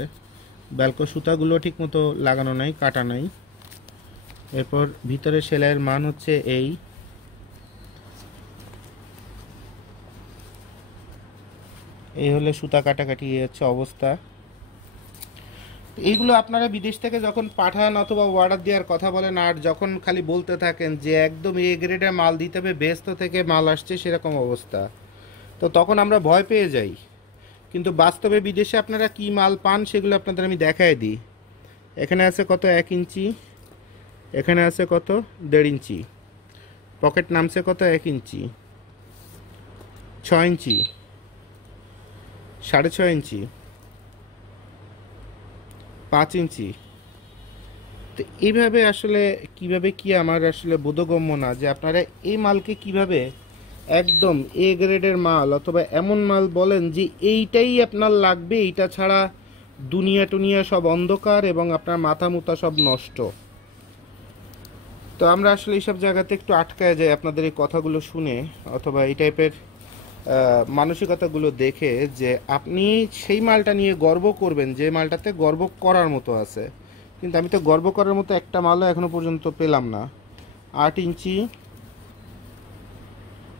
বেলকো সুতাগুলো ঠিক মতো লাগানো নাই, কাটা নাই। এরপর ভিতরে সেলাইয়ের মান হচ্ছে এই হলে সুতা কাটাকাটি হচ্ছে অবস্থা। এইগুলো আপনারা বিদেশ থেকে যখন পাঠান অথবা অর্ডার দেওয়ার কথা বলেন, আর যখন খালি বলতে থাকেন যে একদম এ গ্রেডের মাল দিতে হবে, বেহেশত থেকে মাল আসছে সেরকম অবস্থা, তো তখন আমরা ভয় পেয়ে যাই। কিন্তু বাস্তবে বিদেশে আপনারা কি মাল পান সেগুলো আপনাদের আমি দেখাই দিই। এখানে আছে কত 1 ইঞ্চি, এখানে আছে কত 1.5 ইঞ্চি, পকেট নামছে কত 1 ইঞ্চি, 6 ইঞ্চি, 6.5 ইঞ্চি, 5 ইঞ্চি। তো এইভাবে আসলে কিভাবে কি আমার আসলে বোধগম্য না যে আপনারা এই মালকে কিভাবে একদম এ গ্রেডের মাল অথবা এমন মাল বলেন যে এইটাই আপনার লাগবে, এইটা ছাড়া দুনিয়া টুনিয়া সব অন্ধকার এবং আপনার মাথা মুথা সব নষ্ট। তো আমরা আসলে এইসব জায়গাতে একটু আটকায় যাই আপনাদের এই কথাগুলো শুনে অথবা এই টাইপের মানসিকতাগুলো দেখে, যে আপনি সেই মালটা নিয়ে গর্ব করবেন যে মালটাতে গর্ব করার মতো আছে, কিন্তু আমি তো গর্ব করার মতো একটা মালও এখনো পর্যন্ত পেলাম না। 8 ইঞ্চি,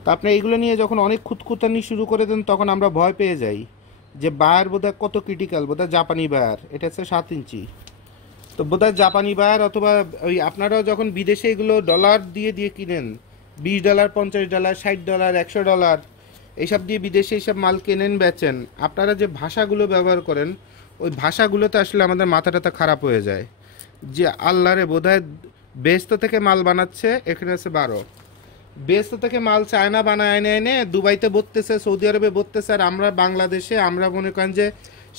তো আপনি এইগুলো নিয়ে যখন অনেক খুঁতখুঁতানি শুরু করে দেন তখন আমরা ভয় পেয়ে যাই যে বায়ার বোধহয় কত ক্রিটিক্যাল, বোধহয় জাপানি বায়ার, এটা হচ্ছে 7 ইঞ্চি। তো বোধহয় জাপানি বায়ার অথবা ওই আপনারাও যখন বিদেশে এগুলো ডলার দিয়ে দিয়ে কিনেন, $20, $50, $60, $100 এইসব দিয়ে বিদেশে এইসব মাল কেনেন বেচেন, আপনারা যে ভাষাগুলো ব্যবহার করেন ওই ভাষাগুলোতে আসলে আমাদের মাথাটা খারাপ হয়ে যায় যে আল্লাহরে বোধহয় বেস্ত থেকে মাল বানাচ্ছে, এখানে আছে 12, বেস্ত থেকে মাল চায়না বানায় এনে এনে দুবাইতে বলতেছে, সৌদি আরবে বলতেছে, আর আমরা বাংলাদেশে আমরা মনে করেন যে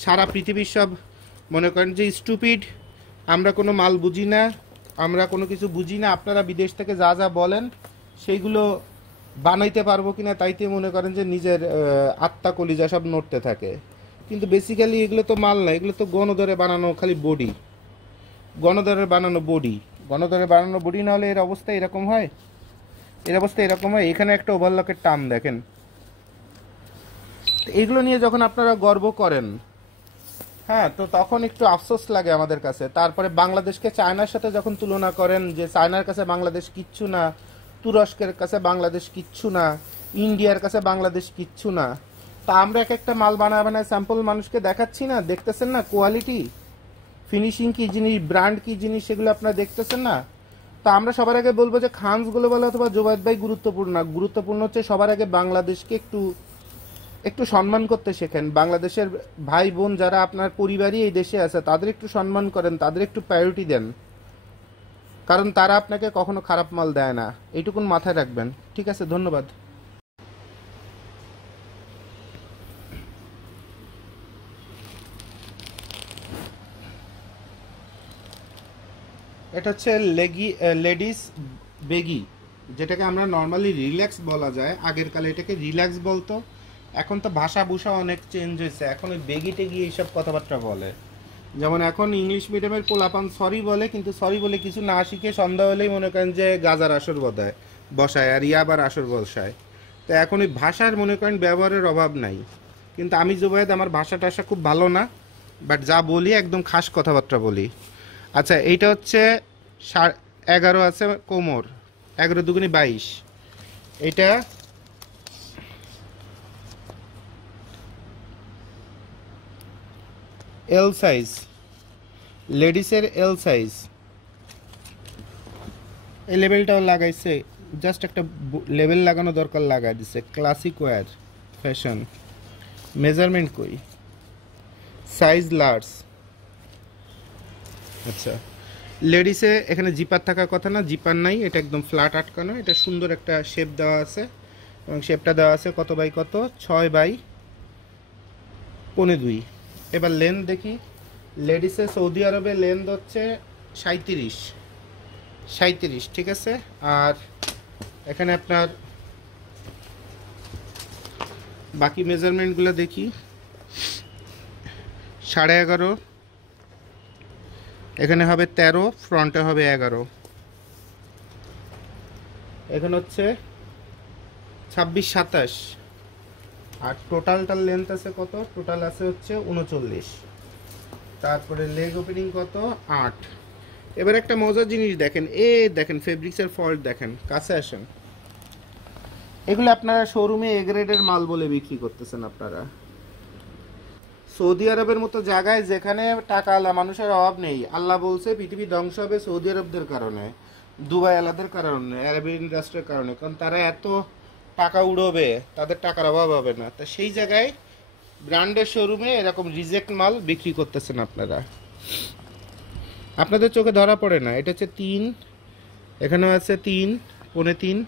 সারা পৃথিবীর সব মনে করেন যে স্টুপিড, আমরা কোনো মাল বুঝি না, আমরা কোনো কিছু বুঝি না, আপনারা বিদেশ থেকে যা যা বলেন সেইগুলো বানাইতে পারবো কিনা তাইতে মনে করেন যে নিজের আত্মা কলিজা সব নড়তে থাকে। কিন্তু বেসিক্যালি এগুলো তো মাল না, এগুলো তো গণদরে বানানো খালি বডি, গণদরে বানানো বডি, গণদরে বানানো বডি না হলে এর অবস্থা এরকম হয়, এর অবস্থা এরকম হয়। এখানে একটা ওভারলকের টার্ম দেখেন। এগুলো নিয়ে যখন আপনারা গর্ব করেন, হ্যাঁ, তো তখন একটু আফসোস লাগে আমাদের কাছে। তারপরে বাংলাদেশকে চায়নার সাথে যখন তুলনা করেন যে চায়নার কাছে বাংলাদেশ কিচ্ছু না, তুরস্কের কাছে বাংলাদেশ কিচ্ছু না, ইন্ডিয়ার কাছে বাংলাদেশ কিচ্ছু না, তা আমরা এক একটা মাল বানায় বানায় স্যাম্পল মানুষকে দেখাচ্ছি না, দেখতেছেন না কোয়ালিটি, ফিনিশিং কি জিনিস, ব্র্যান্ড কি জিনিস, সেগুলো আপনারা দেখতেছেন না। তা আমরা সবার আগে বলবো যে খানস গ্লোবাল অথবা জোবায়েদ ভাই গুরুত্বপূর্ণ না, গুরুত্বপূর্ণ হচ্ছে সবার আগে বাংলাদেশকে একটু একটু সম্মান করতে শেখেন। বাংলাদেশের ভাই বোন যারা আপনার পরিবারই এই দেশে আছে তাদের একটু সম্মান করেন, তাদের একটু প্রায়োরিটি দেন, কারণ তারা আপনাকে কখনো খারাপ মাল দেয় না, এইটুকুন মাথায় রাখবেন। ঠিক আছে, ধন্যবাদ। এটা হচ্ছে লেডিস বেগি, যেটাকে আমরা নর্মালি রিল্যাক্স বলা যায়, আগের কালে এটাকে রিল্যাক্স বলতো, এখন তো ভাষা ভূষা অনেক চেঞ্জ হয়েছে, এখন ওই বেগিতে গিয়ে এইসব কথাবার্তা বলে। যেমন এখন ইংলিশ মিডিয়ামের পোলাপান সরি বলে, কিন্তু সরি বলে কিছু না শিখে সন্ধ্যা হলেই মনে করেন যে গাজার আসর বসায় আর ইয়াবার আসর বসায়। তো এখন ওই ভাষার মনে করেন ব্যবহারের অভাব নাই, কিন্তু আমি জুবায়েদ আমার ভাষা টাষা খুব ভালো না, বাট যা বলি একদম খাস কথাবার্তা বলি। আচ্ছা, এইটা হচ্ছে 11 আছে কোমর, 11 দুগুনি 22, এটা এল সাইজ, লেডিসের এল সাইজ। এই লেবেলটাও লাগাইছে, জাস্ট একটা লেবেল লাগানো দরকার, লাগাই দিছে, ক্লাসিক ওয়্যার ফ্যাশন। মেজারমেন্ট কই, সাইজ লার্জ। আচ্ছা, লেডিসে এখানে জিপার থাকার কথা না, জিপার নাই, এটা একদম ফ্ল্যাট আটকানো, এটা সুন্দর একটা শেপ দেওয়া আছে, এবং শেপটা দেওয়া আছে কত বাই কত, 6x2.5। এবার লেন্থ দেখি, লেডিসে সৌদি আরবে লেন্থ হচ্ছে 37, ঠিক আছে। আর এখানে আপনার বাকি মেজারমেন্টগুলো দেখি, 11.5, এখানে হবে 13, ফ্রন্টে হবে 11, এখানে হচ্ছে 26, 27, আর টোটালটার লেন্থ আছে কত, টোটাল আছে হচ্ছে 39। তারপরে লেগ ওপেনিং কত, 8। এবার একটা মজার জিনিস দেখেন, দেখেন ফেব্রিক্সের ফল্ট দেখেন, কাছে আসেন। এগুলো আপনারা শোরুমে এ গ্রেডের মাল বলে বিক্রি করতেছেন আপনারা। সৌদি আরবের মতো জায়গায় যেখানে টাকাওয়ালা মানুষের অভাব নেই, আল্লাহ বলছে পৃথিবী ধ্বংস হবে সৌদি আরবদের কারণে, দুবাই আলাদের কারণে, আরব ইন্ডাস্ট্রির কারণে, কারণ তারা এত টাকা উড়োবে, তাদের টাকার অভাব হবে না। তা সেই জায়গায় ব্র্যান্ডের শোরুমে এরকম রিজেক্ট মাল বিক্রি করতেছেন আপনারা, আপনাদের চোখে ধরা পড়ে না। এটা হচ্ছে 3, এখানেও আছে 3, 3.25,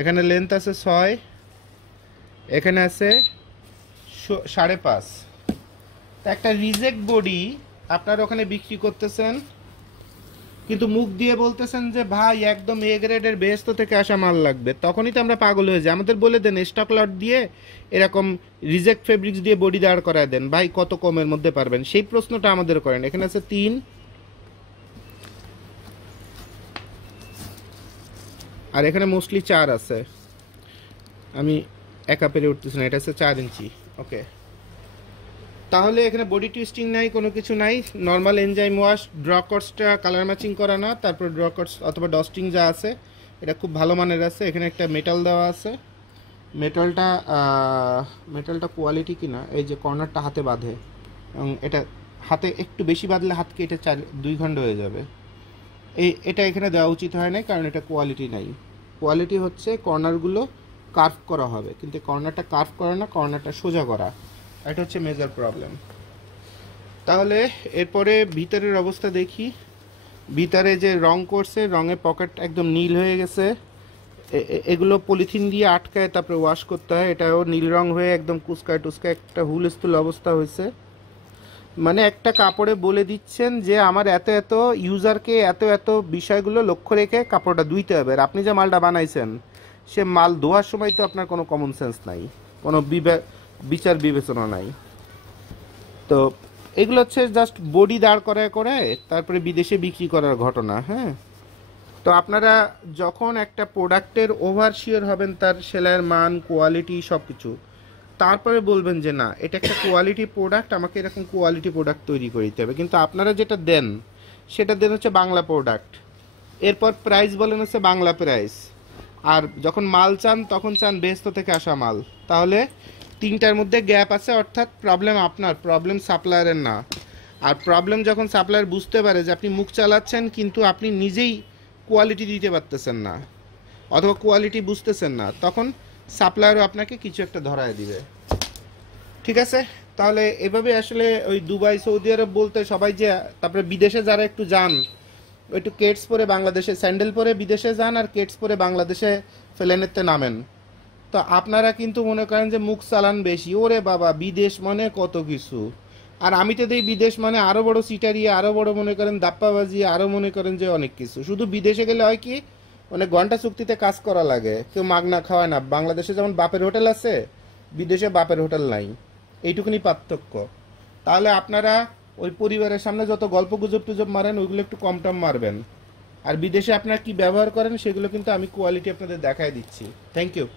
এখানে লেন্থ আছে 6, এখানে আছে 5.5। একটা রিজেক্ট বডি আপনারা ওখানে বিক্রি করতেছেন, কিন্তু মুখ দিয়ে বলতেছেন যে ভাই একদম এ গ্রেডের বেহেশত থেকে আসা মাল লাগবে। তখনই তো আমরা পাগল হয়ে যাই, আমাদের বলে দেন স্টক লট দিয়ে এরকম রিজেক্ট ফেব্রিক্স দিয়ে বডি দাঁড় করায় দেন, ভাই কত কমের মধ্যে পারবেন, সেই প্রশ্নটা আমাদের করেন। এখানে আছে 3, আর এখানে মোস্টলি 4 আছে, আমি একা পেরে উঠতেছি না, এটা হচ্ছে 4 ইঞ্চি। ওকে, তাহলে এখানে বডি টুইস্টিং নাই, কোনো কিছু নাই, নর্মাল এনজাইম ওয়াশ, ড্রকটসটা কালার ম্যাচিং করা না, তারপর ড্রকটস অথবা ডস্টিং যা আছে এটা খুব ভালো মানের আছে। এখানে একটা মেটাল দেওয়া আছে, মেটালটা মেটালটা কোয়ালিটি কিনা, এই যে কর্নারটা হাতে বাঁধে, এবং এটা হাতে একটু বেশি বাঁধলে হাত কেটে 2 খণ্ড হয়ে যাবে। এটা এখানে দেওয়া উচিত হয় না, কারণ এটা কোয়ালিটি নাই। কোয়ালিটি হচ্ছে কর্নারগুলো কার্ভ করা হবে, কিন্তু কর্নারটা কার্ভ করা না, কর্নারটা সোজা করা। এটা হচ্ছে মেজর প্রবলেম। তাহলে এরপরে ভিতরের অবস্থা দেখি। ভিতরে যে রং করছে, রঙের পকেট একদম নীল হয়ে গেছে। এগুলো পলিথিন দিয়ে আটকায় তারপরে ওয়াশ করতে হয়। এটাও নীল রং হয়ে একদম কুচকায় টুচকায় একটা হুলস্থুল অবস্থা হয়েছে। মানে একটা কাপড়ে বলে দিচ্ছেন যে আমার এত এত ইউজারকে এত এত বিষয়গুলো লক্ষ্য রেখে কাপড়টা ধুইতে হবে। আর আপনি যে মালটা বানাইছেন, সে মাল ধোয়ার সময় তো আপনার কোনো কমন সেন্স নাই, কোনো বিচার বিবেচনা নাই। তো এগুলো হচ্ছে জাস্ট বডি দাঁড় করায় করে তারপরে বিদেশে বিক্রি করার ঘটনা। হ্যাঁ, তো আপনারা যখন একটা প্রোডাক্টের ওভারশিওর হবেন, তার সেলাইয়ের মান, কোয়ালিটি, সব কিছু, তারপরে বলবেন যে না, এটা একটা কোয়ালিটি প্রোডাক্ট, আমাকে এরকম কোয়ালিটি প্রোডাক্ট তৈরি করে দিতে হবে। কিন্তু আপনারা যেটা দেন সেটা দেন হচ্ছে বাংলা প্রোডাক্ট, এরপর প্রাইস বলেন হচ্ছে বাংলা প্রাইস, আর যখন মাল চান তখন চান বেহেস্ত থেকে আসা মাল। তাহলে তিনটার মধ্যে গ্যাপ আছে, অর্থাৎ প্রবলেম আপনার, প্রবলেম সাপ্লায়ারের না। আর প্রবলেম যখন সাপ্লায়ার বুঝতে পারে যে আপনি মুখ চালাচ্ছেন কিন্তু আপনি নিজেই কোয়ালিটি দিতে পারতেছেন না, অথবা কোয়ালিটি বুঝতেছেন না, তখন সাপ্লায়ারও আপনাকে কিছু একটা ধরায় দিবে। ঠিক আছে, তাহলে এভাবে আসলে ওই দুবাই, সৌদি আরব বলতে সবাই যে, তারপরে বিদেশে যারা একটু যান, একটু কেটস পরে বাংলাদেশে, স্যান্ডেল পরে বিদেশে যান আর কেটস পরে বাংলাদেশে ফেলেনেতে নামেন, তো আপনারা কিন্তু মনে করেন যে মুখ চালান বেশি, ওরে বাবা বিদেশ মানে কত কিছু। আর আমি তো দিই বিদেশ মানে আরো বড় সিটারি, আরো বড় মনে করেন দাপ্পাবাজি, আরো মনে করেন যে অনেক কিছু। শুধু বিদেশে গেলে হয় কি, মানে ঘন্টা চুক্তিতে কাজ করা লাগে, কেউ মাগনা খাওয়ায় না। বাংলাদেশে যেমন বাপের হোটেল আছে, বিদেশে বাপের হোটেল নাই, এইটুকুনি পার্থক্য। তাহলে আপনারা ওই পরিবারের সামনে যত গল্প গুজব টুজব মারেন, ওইগুলো একটু কম টম মারবেন। আর বিদেশে আপনারা কি ব্যবহার করেন সেগুলো কিন্তু আমি কোয়ালিটি আপনাদের দেখাই দিচ্ছি। Thank you.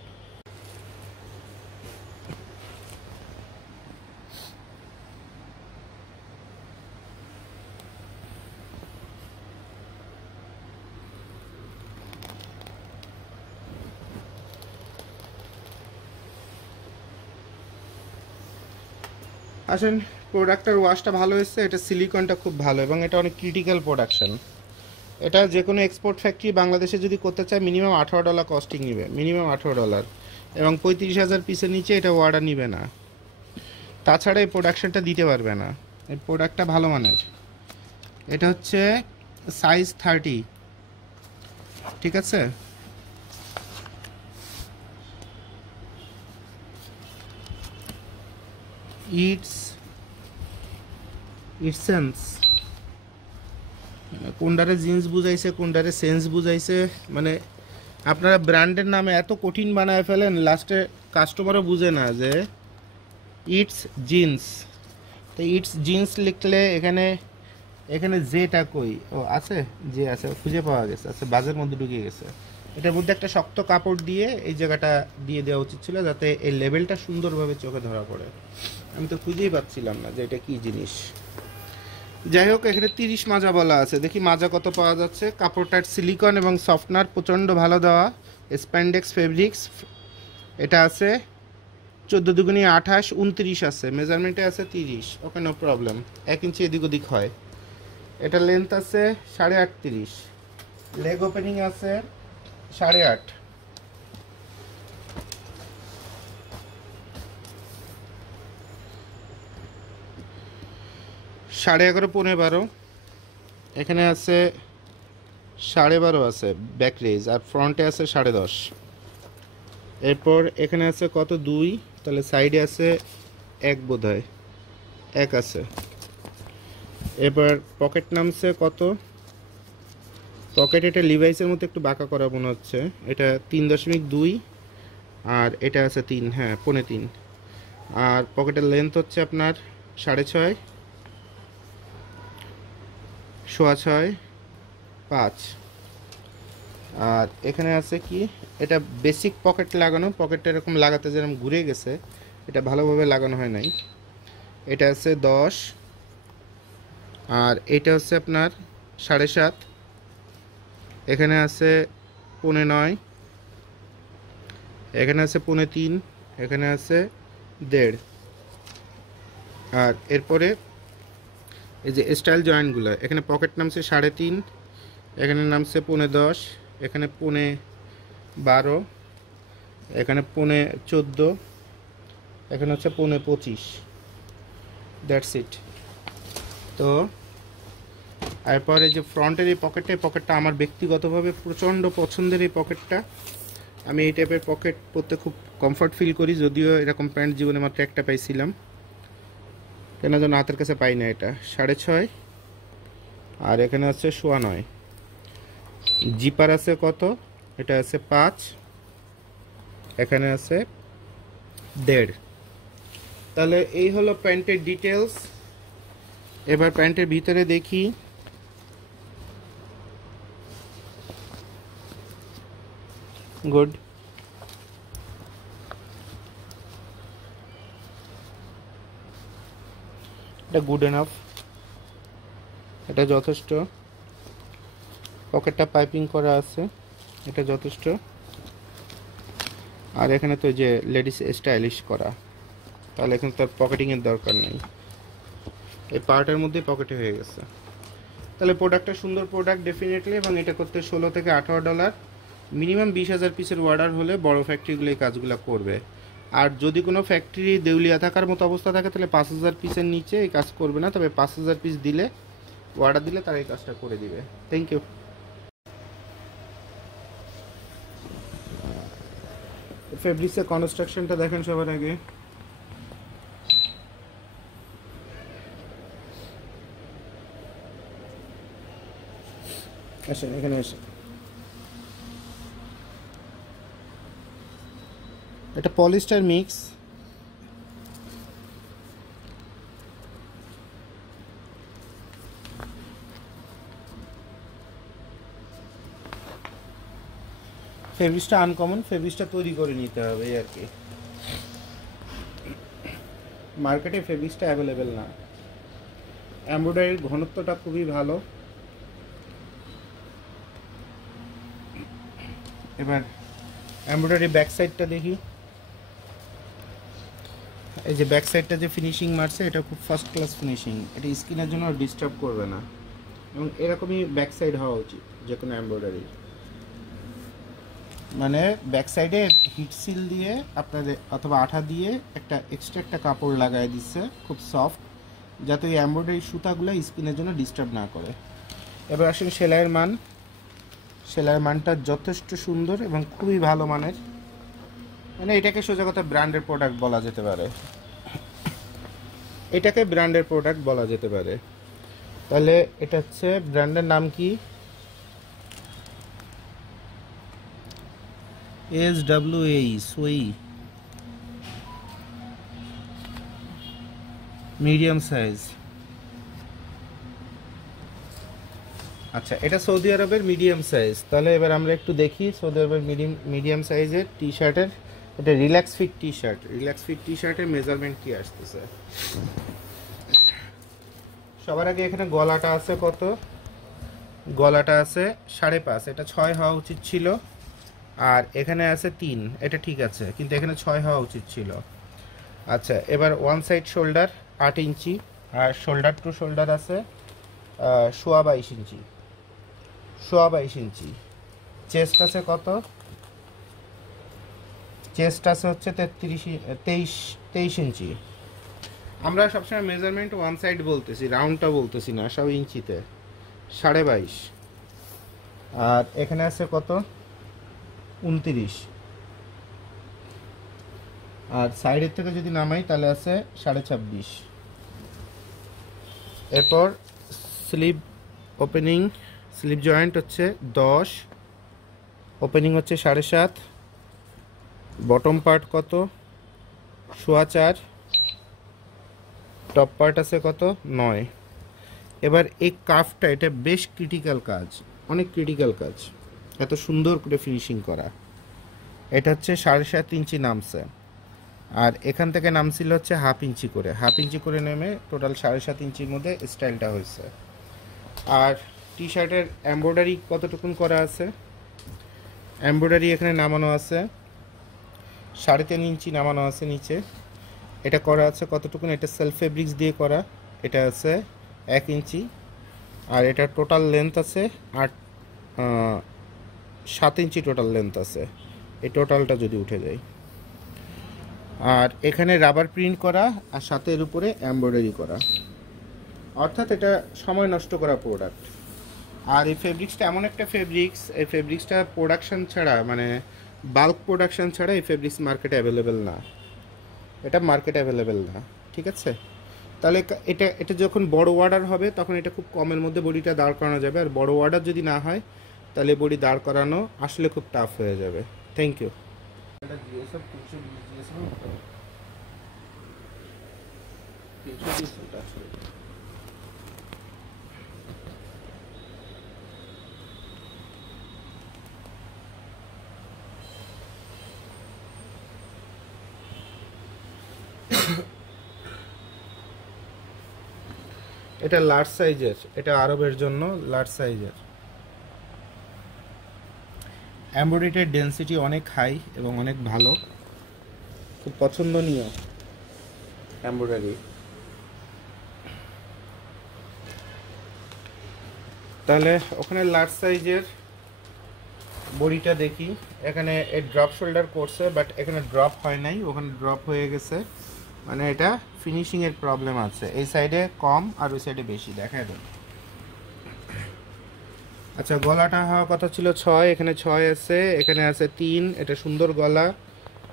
আসেন, প্রোডাক্টের ওয়াশটা ভালো হয়েছে, এটা সিলিকনটা খুব ভালো এবং এটা অনেক ক্রিটিক্যাল প্রোডাকশন। এটা যে কোনো এক্সপোর্ট ফ্যাক্টরি বাংলাদেশে যদি করতে চায় মিনিমাম $18 কস্টিং নেবে, মিনিমাম $18, এবং 35,000 পিসের নিচে এটা অর্ডার নিবে না। তাছাড়া এই প্রোডাকশনটা দিতে পারবে না। এই প্রোডাক্টটা ভালো মানের। এটা হচ্ছে সাইজ 30, ঠিক আছে। ইটস সেন্স, কোনটারে জিন্স বুঝাইছে, কোনটারে সেন্স বুঝাইছে, মানে আপনারা ব্র্যান্ডের নামে এত কঠিন বানায় ফেলেন, লাস্টে কাস্টমারও বুঝে না যে ইটস জিন্স। তো ইটস জিন্স লিখলে এখানে যেটা কই, ও আছে, যে আছে, খুঁজে পাওয়া গেছে, আছে বাজের মধ্যে ঢুকে গেছে। এটার মধ্যে একটা শক্ত কাপড় দিয়ে এই জায়গাটা দিয়ে দেওয়া উচিত ছিল, যাতে এই লেভেলটা সুন্দরভাবে চোখে ধরা পড়ে। আমি তো খুঁজেই পাচ্ছিলাম না যে এটা কি জিনিস। যাই হোক, এখানে 30 মাজা বলা আছে, দেখি মাজা কত পাওয়া যাচ্ছে। কাপড়টার সিলিকন এবং সফটনার প্রচণ্ড ভালো দেওয়া, স্প্যান্ডেক্স ফেব্রিক্স। এটা আছে 14 দুগুনি 28, 29 আছে, মেজারমেন্টে আছে 30। ওকে, নো প্রবলেম, 1 ইঞ্চি এদিক ওদিক হয়। এটা লেন্থ আছে 38.5, লেগ ওপেনিং আছে 8.5, সাড়ে 11, 11.5। এখানে আছে 12.5 আছে ব্যাক রেজ, আর ফ্রন্টে আছে 10.5। এরপর এখানে আছে কত, 2, তাহলে সাইডে আছে 1, বোধহয় 1 আছে। এবার পকেট নামছে কত, পকেট এটা লিভাইসের মতো একটু বাঁকা করা মনে হচ্ছে, এটা 3.2, আর এটা আছে 3, হ্যাঁ 3.5। আর পকেটের লেন্থ হচ্ছে আপনার 6.5, 6.25, 5। আর এখানে আছে কি, এটা বেসিক পকেট লাগানো, পকেটটা এরকম লাগাতে যেরকম ঘুরে গেছে, এটা ভালোভাবে লাগানো হয় নাই। এটা আছে 10, আর এটা হচ্ছে আপনার 7.5। এখানে আছে 9.5, এখানে আছে 3.25, এখানে আছে 1.5। আর এরপরে এই যে স্টাইল জয়েন্টগুলো, এখানে পকেট নামছে 3.5, এখানে নামছে 10.5, এখানে 12.5, এখানে 14.5, এখানে হচ্ছে 25। That's it. তো এরপর এই যে ফ্রন্টের এই পকেটটা আমার ব্যক্তিগতভাবে প্রচণ্ড পছন্দের। এই পকেটটা আমি এই টাইপের পকেট পরতে খুব কমফর্ট ফিল করি, যদিও এরকম প্যান্ট জীবনে মাত্র একটা পাইছিলাম, কেন যেন হাতের কাছে পাই না। এটা 6.5, আর এখানে আছে 9.25। জিপার আছে কত? এটা আছে 5, এখানে আছে 1.5। তাহলে এই হলো প্যান্টের ডিটেলস। এবার প্যান্টের ভিতরে দেখি। গুড। এটা গুড এনাফ, এটা যথেষ্ট। পকেটটা পাইপিং করা আছে, এটা যথেষ্ট। আর এখানে তো যে লেডিস স্টাইলিশ করা, তাহলে এখানে তার পকেটিংয়ের দরকার নেই, এই পার্টের মধ্যেই পকেটে হয়ে গেছে। তাহলে প্রোডাক্টটা সুন্দর প্রোডাক্ট ডেফিনেটলি, এবং এটা করতে $16 থেকে $18। মিনিমাম 20,000 পিসের অর্ডার হলে বড় ফ্যাক্টরিগুলো এই কাজগুলো করবে। আর যদি কোনো ফ্যাক্টরি দেউলিয়া থাকার মতো অবস্থা থাকে, তাহলে 5,000 পিসের নিচে এই কাজ করবে না। তবে 5,000 পিস দিলে, অর্ডার দিলে তারা এই কাজটা করে দিবে। Thank you. ফেব্রিক্সের কনস্ট্রাকশনটা দেখেন সবার আগে। আসেন এখানে আসেন। এটা পলিস্টার মিক্স। ফেব্রিক্সটা আনকমন, ফেব্রিক্সটা তৈরি করে নিতে হবে এই আর কি। মার্কেটে ফেব্রিক্সটা অ্যাভেলেবেল না। এমব্রয়ডারির ঘনত্বটা খুবই ভালো। এবার এমব্রয়ডারি ব্যাক সাইডটা দেখি। এই যে ব্যাক সাইডটা যে ফিনিশিং মারছে, এটা খুব ফার্স্ট ক্লাস ফিনিশিং। এটা স্কিনের জন্য ডিস্টার্ব করবে না, এবং এরকমই ব্যাক সাইড হওয়া উচিত যে কোনো এমব্রয়ডারি। মানে ব্যাক সাইডে হিট সিল দিয়ে আপনাদের অথবা আঠা দিয়ে একটা এক্সট্রা একটা কাপড় লাগাই দিচ্ছে, খুব সফট, যাতে এই এমব্রয়ডারি সুতাগুলো স্কিনের জন্য ডিস্টার্ব না করে। এবার আসলে সেলাইয়ের মান। সেলাইয়ের মানটা যথেষ্ট সুন্দর এবং খুবই ভালো মানের। মানে এটাকে সোজা কথা ব্র্যান্ডের প্রোডাক্ট বলা যেতে পারে। এটাকে ব্র্যান্ডের প্রোডাক্ট বলা যেতে পারে। তাহলে এটা হচ্ছে ব্র্যান্ডের নাম কি? SWAE, সোই, মিডিয়াম সাইজ। আচ্ছা, এটা সৌদি আরবের মিডিয়াম সাইজ। তাহলে এবার আমরা একটু দেখি সৌদি আরবের মিডিয়াম সাইজের টি শার্টের। এটা relax fit T shirt. Relax fit টি শার্টের মেজারমেন্ট কি আসতেছে? সবার আগে এখানে গলাটা আছে কত? গলাটা আছে 5.5। এটা 6 হওয়া উচিত ছিল। আর এখানে আছে 3, এটা ঠিক আছে, কিন্তু এখানে 6 হওয়া উচিত ছিল। আচ্ছা, এবার ওয়ান সাইড শোল্ডার 8 ইঞ্চি, আর শোল্ডার টু শোল্ডার আছে 22 ইঞ্চি। 22 ইঞ্চি। চেস্ট আছে কত? চেস্ট আছে হচ্ছে 23 ইঞ্চি। আমরা সবসময় মেজারমেন্ট ওয়ান সাইড বলতেছি, রাউন্ডটা বলতেছি না, সব ইঞ্চিতে। 22.5। আর এখানে আছে কত? 29। আর সাইডের থেকে যদি নামাই তাহলে আছে 26.5। এরপর স্লিভ ওপেনিং, স্লিভ জয়েন্ট হচ্ছে 10, ওপেনিং হচ্ছে 7.5। বটম পার্ট কত? 4.25। টপ পার্ট আছে কত? 9। এবার এই কাফটা, এটা বেশ ক্রিটিক্যাল কাজ, অনেক ক্রিটিক্যাল কাজ, এত সুন্দর করে ফিনিশিং করা। এটা হচ্ছে 7.5 ইঞ্চি নামছে, আর এখান থেকে নামছিল হচ্ছে হাফ ইঞ্চি করে নেমে টোটাল 7.5 ইঞ্চির মধ্যে স্টাইলটা হয়েছে। আর টি শার্টের এমব্রয়ডারি কতটুকুন করা আছে? এমব্রয়ডারি এখানে নামানো আছে 3.5 ইঞ্চি নামানো আছে নিচে। এটা করা আছে কতটুকুন, এটা সেলফ ফেব্রিক্স দিয়ে করা, এটা আছে 1 ইঞ্চি। আর এটা টোটাল লেন্থ আছে 7 ইঞ্চি টোটাল লেন্থ আছে, এই টোটালটা যদি উঠে যায়। আর এখানে রাবার প্রিন্ট করা আর সাথে এর উপরে এমব্রয়ডারি করা, অর্থাৎ এটা সময় নষ্ট করা প্রোডাক্ট। আর এই ফেব্রিক্সটা এমন একটা ফেব্রিক্স, এই ফেব্রিক্সটা প্রোডাকশন ছাড়া মানে বাল্ক প্রোডাকশন ছাড়া এই ফেব্রিক্স মার্কেটে অ্যাভেলেবেল না, এটা মার্কেটে অ্যাভেলেবেল না, ঠিক আছে। তাহলে এটা যখন বড় অর্ডার হবে তখন এটা খুব কমের মধ্যে বডিটা দাঁড় করানো যাবে। আর বড় অর্ডার যদি না হয় তাহলে বডি দাঁড় করানো আসলে খুব টাফ হয়ে যাবে। Thank you. এটা লার্জ সাইজের, এটা আরবের জন্য লার্জ সাইজের। এমব্রয়ডারিটার ডেন্সিটি অনেক হাই এবং অনেক ভালো, খুব পছন্দনীয় এমব্রয়ডারি। তাহলে ওখানে লার্জ সাইজের বডিটা দেখি। এখানে এই ড্রপ শোল্ডার করছে, বাট এখানে ড্রপ হয় নাই, ওখানে ড্রপ হয়ে গেছে, মানে এটা ফিনিশিংয়ের প্রবলেম আছে। এই সাইডে কম আর ওই সাইডে বেশি, দেখায় দেন। আচ্ছা, গলাটা হওয়ার কথা ছিল 6, এখানে 6 আছে, এখানে আছে 3, এটা সুন্দর গলা।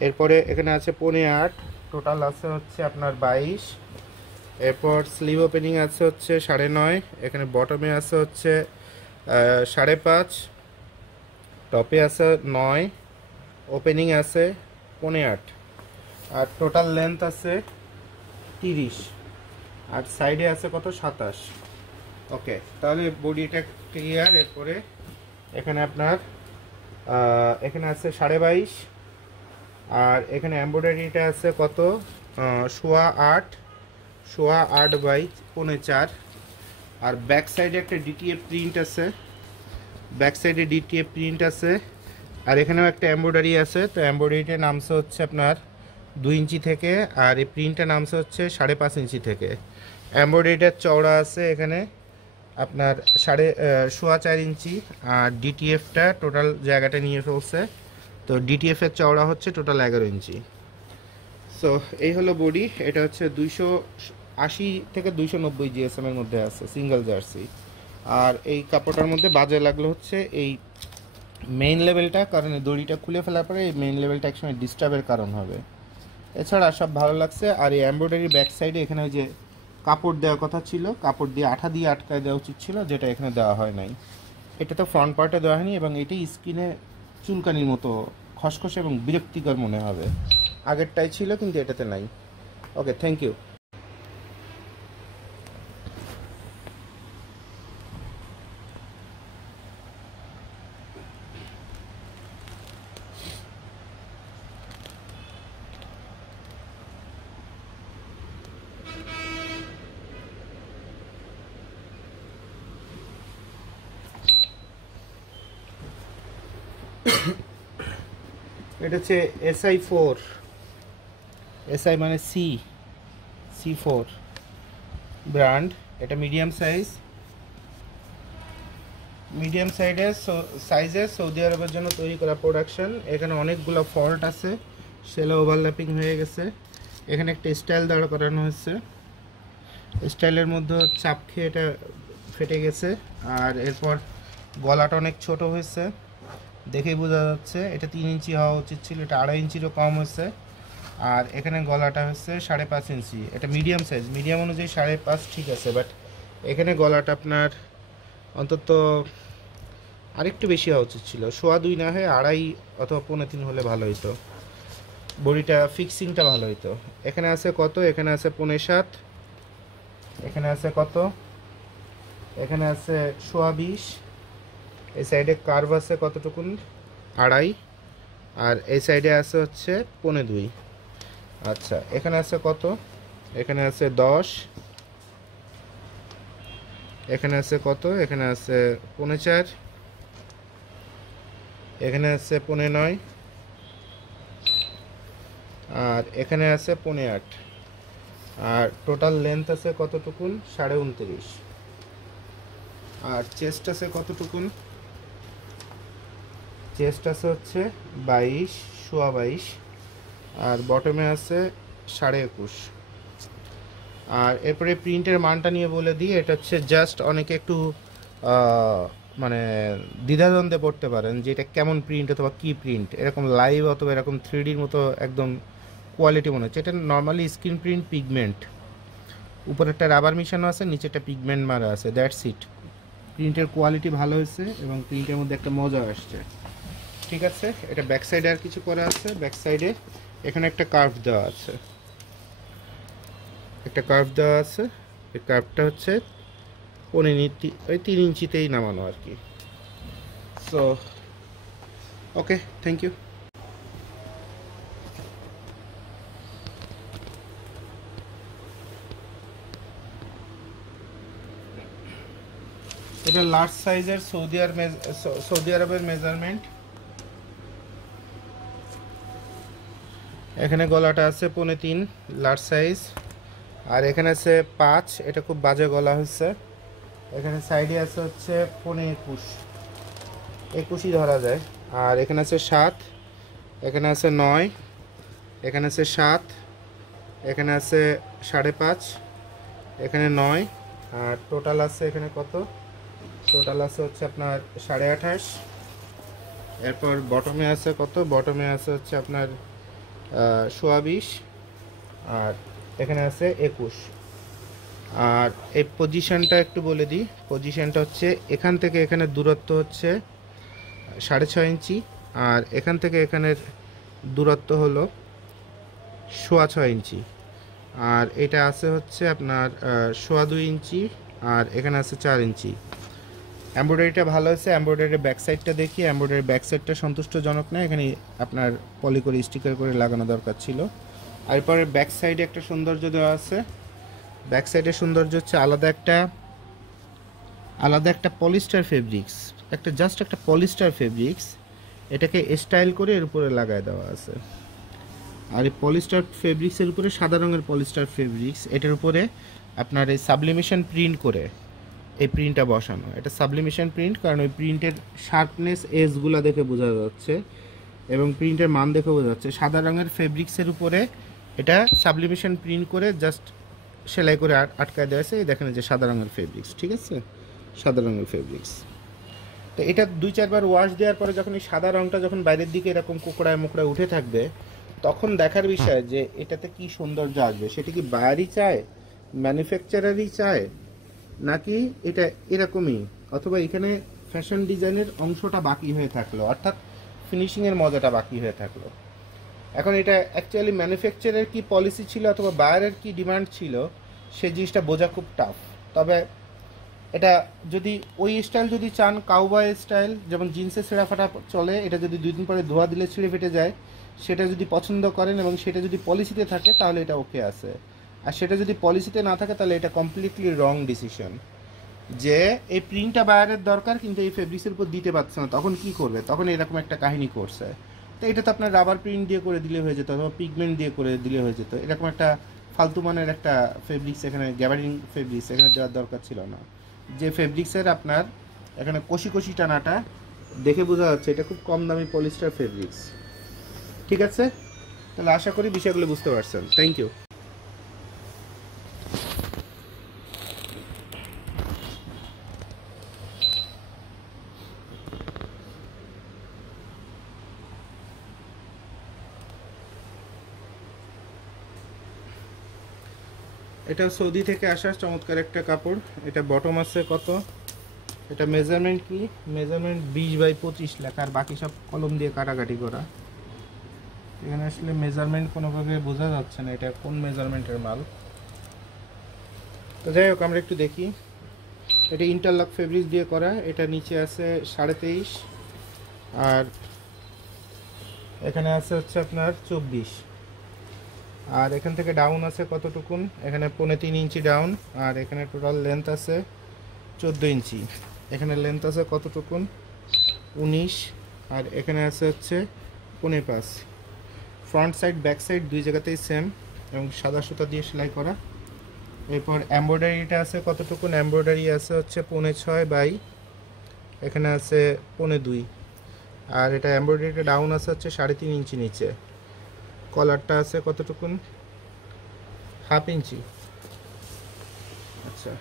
এরপরে এখানে আছে 15.8, টোটাল আছে হচ্ছে আপনার 22। এরপর স্লিভ ওপেনিং আছে হচ্ছে 9.5, এখানে বটমে আছে হচ্ছে 5.5, টপে আছে 9, ওপেনিং আছে 15.8, আর টোটাল লেন্থ আছে 30, আর সাইডে আছে কত 27। ওকে, তাহলে বডিটা ক্লিয়ার। এরপরে এখানে আপনার এখানে আছে 22.5, আর এখানে এমব্রয়ডারিটা আছে কত 8.25 বাই 4.5। আর ব্যাক সাইডে একটা ডিটিএফ প্রিন্ট আছে, ব্যাক সাইডে ডিটিএফ প্রিন্ট আছে। আর এখানেও একটা এমব্রয়ডারি আছে, তো এমব্রয়ডারিটা নামছে হচ্ছে আপনার 2 ইঞ্চি থেকে, আর এই প্রিন্টটা নামছে হচ্ছে 5.5 ইঞ্চি থেকে। এমব্রয়ডারিটার চওড়া আছে এখানে আপনার 4.5 ইঞ্চি, আর ডিটিএফটা টোটাল জায়গাটা নিয়ে ফেলছে, তো ডিটিএফের চওড়া হচ্ছে টোটাল 11 ইঞ্চি। সো এই হলো বডি। এটা হচ্ছে 280 থেকে 290 জিএসএম এর মধ্যে আছে, সিঙ্গেল জার্সি। আর এই কাপড়টার মধ্যে বাজে লাগলো হচ্ছে এই মেইন লেভেলটা, কারণ দড়িটা খুলে ফেলার পরে এই মেইন লেভেলটা একসময় ডিস্টার্বের কারণ হবে। এছাড়া সব ভালো লাগছে। আর এই এমব্রয়ডারি ব্যাক সাইডে এখানে ওই যে কাপড় দেওয়ার কথা ছিল, কাপড় দিয়ে আঠা দিয়ে আটকায় দেওয়া উচিত ছিল, যেটা এখানে দেওয়া হয় নাই। এটা তো ফ্রন্ট পার্টে দেওয়া হয়নি, এবং এটাই স্কিনে চুলকানির মতো খসখসে এবং বিরক্তিকর মনে হবে। আগেরটাই ছিল কিন্তু এটাতে নাই। ওকে, থ্যাংক ইউ। এটা হচ্ছে SI4, SI মানে C4 ব্র্যান্ড। এটা মিডিয়াম সাইজে সৌদি আরবের জন্য তৈরি করা প্রোডাকশন। এখানে অনেকগুলো ফল্ট আছে, সেলো ওভারল্যাপিং হয়ে গেছে। এখানে একটা স্টাইল দাঁড় করানো হয়েছে, স্টাইলের মধ্যে চাপ খেয়ে এটা ফেটে গেছে। আর এরপর গলাটা অনেক ছোট হয়েছে, দেখেই বোঝা যাচ্ছে। এটা 3 ইঞ্চি হওয়া উচিত ছিল, এটা 2.5 ইঞ্চিরও কম হয়েছে। আর এখানে গলাটা হচ্ছে 5.5 ইঞ্চি, এটা মিডিয়াম সাইজ, মিডিয়াম অনুযায়ী 5.5 ঠিক আছে, বাট এখানে গলাটা আপনার অন্তত আরেকটু বেশি হওয়া উচিত ছিল, 2.25 না হয়ে 2.5 অথবা 3.25 হলে ভালো হতো, বডিটা ফিক্সিংটা ভালো হতো। এখানে আছে কত, এখানে আছে 7.5, এখানে আছে কত, এখানে আছে 20, এই সাইডে কার্ভ আছে কতটুকুন 2.5, আর এই সাইডে আছে হচ্ছে 2.25। আচ্ছা, এখানে আছে কত, এখানে আছে 10, এখানে আছে কত, এখানে আছে 4.5, এখানে আছে 9.5, আর এখানে আছে 15.8। আর টোটাল লেন্থ আছে কতটুকুন 29.5। আর চেস্ট আছে কতটুকুন, চেস্ট আছে হচ্ছে 22.22। আর বটমে আছে 21.5। আর এরপরে প্রিন্টের মানটা নিয়ে বলে দিই, এটা হচ্ছে জাস্ট অনেকে একটু মানে দ্বিধাদ্বন্দ্বে পড়তে পারেন যে এটা কেমন প্রিন্ট অথবা কী প্রিন্ট, এরকম লাইভ অথবা এরকম 3Dর মতো একদম কোয়ালিটি মনে হচ্ছে। এটা নর্মালি স্ক্রিন প্রিন্ট পিগমেন্ট, উপরে একটা রাবার মিশানো আছে, নিচে একটা পিগমেন্ট মারা আছে, দ্যাটস ইট। প্রিন্টের কোয়ালিটি ভালো হয়েছে এবং প্রিন্টের মধ্যে একটা মজা আসছে। ঠিক আছে, এটা ব্যাক সাইডে আর কিছু করা আছে। ব্যাক সাইডে এখানে একটা কার্ভ দেওয়া আছে, একটা কার্ভ দেওয়া আছে। এই কার্ভটা হচ্ছে 3 ইঞ্চিতেই নামানো আর কি। So okay, thank you. এটা লার্জ সাইজের সৌদি আরবের মেজারমেন্ট। এখানে গলাটা আছে 3.5 লার্জ সাইজ, আর এখানে আছে 5, এটা খুব বাজে গলা হচ্ছে। এখানে সাইডে আছে হচ্ছে 21.5ই ধরা যায়। আর এখানে আছে 7, এখানে আছে 9, এখানে আছে 7, এখানে আছে 5.5, এখানে 9। আর টোটাল আছে এখানে কত, টোটাল আছে হচ্ছে আপনার 28.5। এরপর বটমে আছে কত, বটমে আছে হচ্ছে আপনার 20.20। আর এখানে আছে 21। আর এই পজিশনটা একটু বলে দিই, পজিশনটা হচ্ছে এখান থেকে এখানে দূরত্ব হচ্ছে 6.5 ইঞ্চি, আর এখান থেকে এখানের দূরত্ব হলো 6.25 ইঞ্চি। আর এটা আছে হচ্ছে আপনার 2.25 ইঞ্চি, আর এখানে আছে 4 ইঞ্চি। এমব্রয়ডারিটা ভালো আছে। এমব্রয়ডারির ব্যাক সাইডটা দেখি, এমব্রয়ডারির ব্যাক সাইডটা সন্তুষ্টজনক না, এখানে আপনার পলি করে স্টিকার করে লাগানো দরকার ছিল। আর এরপরে ব্যাক সাইডে একটা সৌন্দর্য দেওয়া আছে। ব্যাক সাইডের সৌন্দর্য হচ্ছে আলাদা একটা পলিস্টার ফেব্রিক্স, জাস্ট একটা পলিস্টার ফেব্রিক্স, এটাকে স্টাইল করে এর উপরে লাগায় দেওয়া আছে। আর এই পলিস্টার ফেব্রিক্সের উপরে সাদা রঙের পলিস্টার ফেব্রিক্স, এটার উপরে আপনার এই সাবলিমেশন প্রিন্ট করে এই প্রিন্টটা বসানো। এটা সাবলিমেশন প্রিন্ট, কারণ ওই প্রিন্টের শার্পনেস এজগুলো দেখে বোঝা যাচ্ছে এবং প্রিন্টের মান দেখে বোঝা যাচ্ছে। সাদা রঙের ফেব্রিক্সের উপরে এটা সাবলিমেশন প্রিন্ট করে জাস্ট সেলাই করে আটকায় দেওয়া আছে। এই দেখেন যে সাদা রঙের ফেব্রিক্স, ঠিক আছে, সাদা রঙের ফেব্রিক্স। তো এটা 2-4 বার ওয়াশ দেওয়ার পরে যখন এই সাদা রঙটা যখন বাইরের দিকে এরকম কোকড়ায় মোকড়ায় উঠে থাকবে, তখন দেখার বিষয় যে এটাতে কি সৌন্দর্য আসবে। সেটা কি বায়ারই চায়, ম্যানুফ্যাকচারারই চায়, নাকি এটা এরকমই, অথবা এখানে ফ্যাশন ডিজাইনের অংশটা বাকি হয়ে থাকলো, অর্থাৎ ফিনিশিংয়ের মজাটা বাকি হয়ে থাকলো। এখন এটা অ্যাকচুয়ালি ম্যানুফ্যাকচারের কি পলিসি ছিল অথবা বায়ারের কি ডিমান্ড ছিল, সেই জিনিসটা বোঝা খুব টাফ। তবে এটা যদি ওই স্টাইল যদি চান, কাউবয় স্টাইল, যেমন জিন্সের ছেঁড়া ফাটা চলে, এটা যদি 2 দিন পরে ধোয়া দিলে ছিঁড়ে ফেটে যায়, সেটা যদি পছন্দ করেন এবং সেটা যদি পলিসিতে থাকে তাহলে এটা ওকে আছে। আর সেটা যদি পলিসিতে না থাকে তাহলে এটা কমপ্লিটলি রং ডিসিশন। যে এই প্রিন্টটা বায়ারের দরকার কিন্তু এই ফেব্রিক্সের উপর দিতে পারছে না, তখন কি করবে, তখন এরকম একটা কাহিনী করছে। তো এটা তো আপনার রাবার প্রিন্ট দিয়ে করে দিলে হয়ে যেত অথবা পিগমেন্ট দিয়ে করে দিলে হয়ে যেত। এরকম একটা ফালতু মানের একটা ফেব্রিক্স এখানে, গ্যাবারিং ফেব্রিক্স এখানে দেওয়ার দরকার ছিল না। যে ফেব্রিক্সের আপনার এখানে কষি কষি টানাটা দেখে বোঝা যাচ্ছে এটা খুব কম দামি পলিস্টার ফেব্রিক্স। ঠিক আছে, তাহলে আশা করি বিষয়গুলো বুঝতে পারছেন। Thank you. এটা সৌদি থেকে আসা চমৎকার একটা কাপড়। এটা বটম আছে কত, এটা মেজারমেন্ট কি, মেজারমেন্ট 20x25 লেখা, আর বাকি সব কলম দিয়ে কাটাকাটি করা। এখানে আসলে মেজারমেন্ট কোনোভাবে বোঝা যাচ্ছে না এটা কোন মেজারমেন্টের মাল। তো যাই হোক, আমরা একটু দেখি। এটা ইন্টারলক ফেব্রিক্স দিয়ে করা, এটা নিচে আছে 23.5, আর এখানে আছে হচ্ছে আপনার 24। আর এখান থেকে ডাউন আছে কতটুকুন, এখানে 3.5 ইঞ্চি ডাউন, আর এখানে টোটাল লেন্থ আছে 14 ইঞ্চি। এখানে লেন্থ আছে কতটুকুন 19, আর এখানে আছে হচ্ছে 5.5। ফ্রন্ট সাইড ব্যাক সাইড দুই জায়গাতেই সেম এবং সাদা সুতা দিয়ে সেলাই করা। এরপর এমব্রয়ডারিটা আছে কতটুকুন, এমব্রয়ডারি আছে হচ্ছে 6.5 বাই এখানে আছে 2.5, আর এটা এমব্রয়ডারিটা ডাউন আছে হচ্ছে 3.5 ইঞ্চি নিচে। কলারটা আছে কতটুকুন, 1/2 ইঞ্চি। আচ্ছা,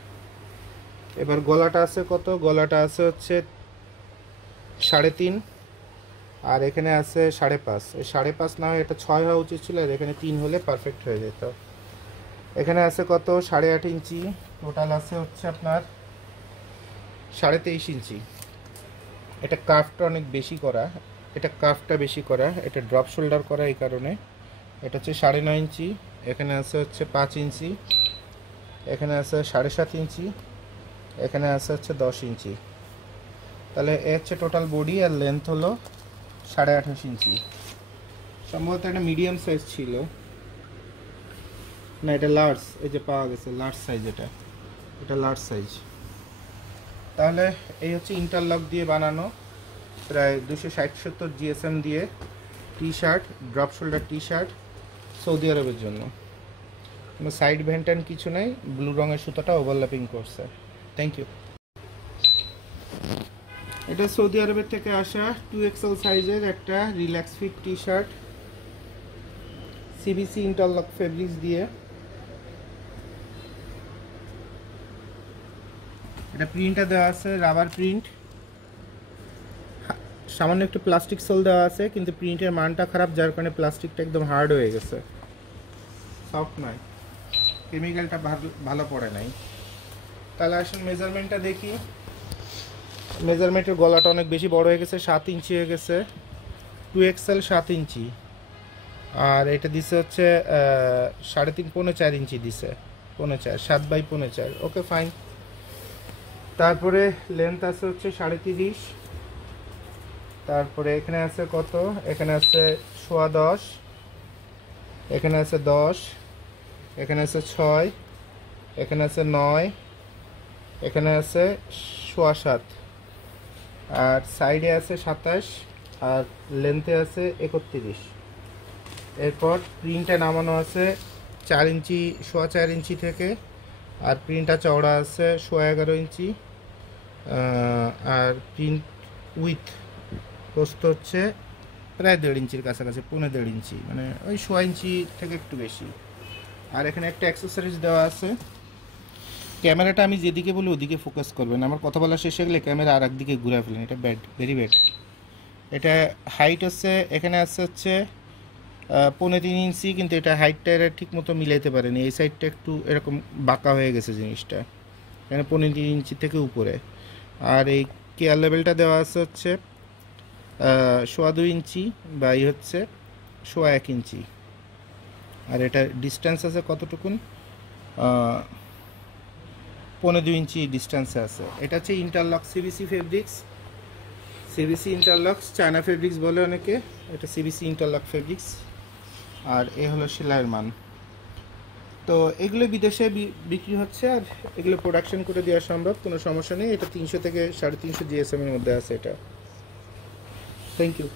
এবার গলাটা আছে কত, গলাটা আছে হচ্ছে 3.5, আর এখানে আছে 5.5। এই 5.5 না হয় এটা 6 হওয়া উচিত ছিল, আর এখানে 3 হলে পারফেক্ট হয়ে যেত। এখানে আছে কত, 8.5 ইঞ্চি। টোটাল আছে হচ্ছে আপনার 23.5 ইঞ্চি। এটা কাফটা অনেক বেশি করা, এটা কাফটা বেশি করা, এটা ড্রপ শোল্ডার করা, এই কারণে এটা হচ্ছে 9.5 ইঞ্চি। এখানে আছে হচ্ছে 5 ইঞ্চি, এখানে আছে 7.5 ইঞ্চি, এখানে আছে হচ্ছে 10 ইঞ্চি। তাহলে এ হচ্ছে টোটাল বডি, আর লেন্থ হলো 28.5 ইঞ্চি। সম্ভবত এটা মিডিয়াম সাইজ ছিল না, এটা লার্জ, এই যে পাওয়া গেছে লার্জ সাইজ, এটা লার্জ সাইজ। তাহলে এই হচ্ছে ইন্টারলক দিয়ে বানানো প্রায় 260-70 জিএসএম দিয়ে T shirt, drop shoulder T shirt Saudi আরবের জন্য। কোনো সাইড ভেন্টান কিছু নাই, ব্লু রঙের সুতোটা ওভারল্যাপিং করছে। Thank you. এটা সৌদি আরবের থেকে আসা 2XL সাইজের একটা relax fit T shirt, CBC interlock fabrics দিয়ে। এটা প্রিন্টটা দেওয়া আছে রাবার প্রিন্ট, সামান্য একটু প্লাস্টিক সোল দেওয়া আছে, কিন্তু প্রিন্টের মানটা খারাপ, যার কারণে প্লাস্টিকটা একদম হার্ড হয়ে গেছে, সফট নয়, কেমিক্যালটা ভালো পড়ে নাই। তাহলে আসুন মেজারমেন্টটা দেখি। মেজারমেন্টের গলাটা অনেক বেশি বড় হয়ে গেছে, 7 ইঞ্চি হয়ে গেছে, 2XL 7 ইঞ্চি, আর এটা দিছে হচ্ছে 3.5-4 ইঞ্চি দিছে, 4.5 7/4। Okay fine. তারপরে লেন্থ আছে হচ্ছে 30.5, তারপরে এখানে আছে কত, এখানে আছে 10.25, এখানে আছে 10, এখানে আছে 6, এখানে আছে 9, এখানে আছে 7.25, আর সাইডে আছে 27, আর লেন্থে আছে 31। এরপর প্রিন্টটা নামানো আছে 4 ইঞ্চি, 4.25 ইঞ্চি থেকে, আর প্রিন্টটা চওড়া আছে 11.5 ইঞ্চি, আর প্রিন্ট উইথ প্রস্থ হচ্ছে প্রায় 1.5 ইঞ্চির কাছাকাছি, 1.5 ইঞ্চি, মানে ওই 1 ইঞ্চি থেকে একটু বেশি। আর এখানে একটা অ্যাক্সেসরিজ দেওয়া আছে। ক্যামেরাটা আমি যেদিকে বলি ওদিকে ফোকাস করবেন, আমার কথা বলা শেষ হয়ে গেলে ক্যামেরা আর একদিকে ঘুরে ফেলেন, এটা ব্যাড, ভেরি ব্যাড। এটা হাইট হচ্ছে, এখানে আছে হচ্ছে 3.5 ইঞ্চি, কিন্তু এটা হাইটটা এরা ঠিক মতো মিলাইতে পারেনি, এই সাইডটা একটু এরকম বাঁকা হয়ে গেছে জিনিসটা, এখানে 15 ইঞ্চি থেকে উপরে। আর এই কেয়ার লেভেলটা দেওয়া আছে হচ্ছে 2.25 ইঞ্চি বাই হচ্ছে 1.25 ইঞ্চি, আর এটা ডিস্টেন্স আছে কতটুকুন, 15 ইঞ্চি ডিস্টেন্সে আছে। এটা হচ্ছে interlock CBC fabrics, CBC interlocks, China fabrics বলে অনেকে, এটা সিবিসি ইন্টারলক ফেব্রিক্স। আর এ হলো সেলাইয়ের মান। তো এগুলো বিদেশে বিক্রি হচ্ছে, আর এগুলো প্রোডাকশন করে দেওয়া সম্ভব, কোনো সমস্যা নেই। এটা 300 থেকে 350 জিএসএম এর মধ্যে আছে এটা। Thank you.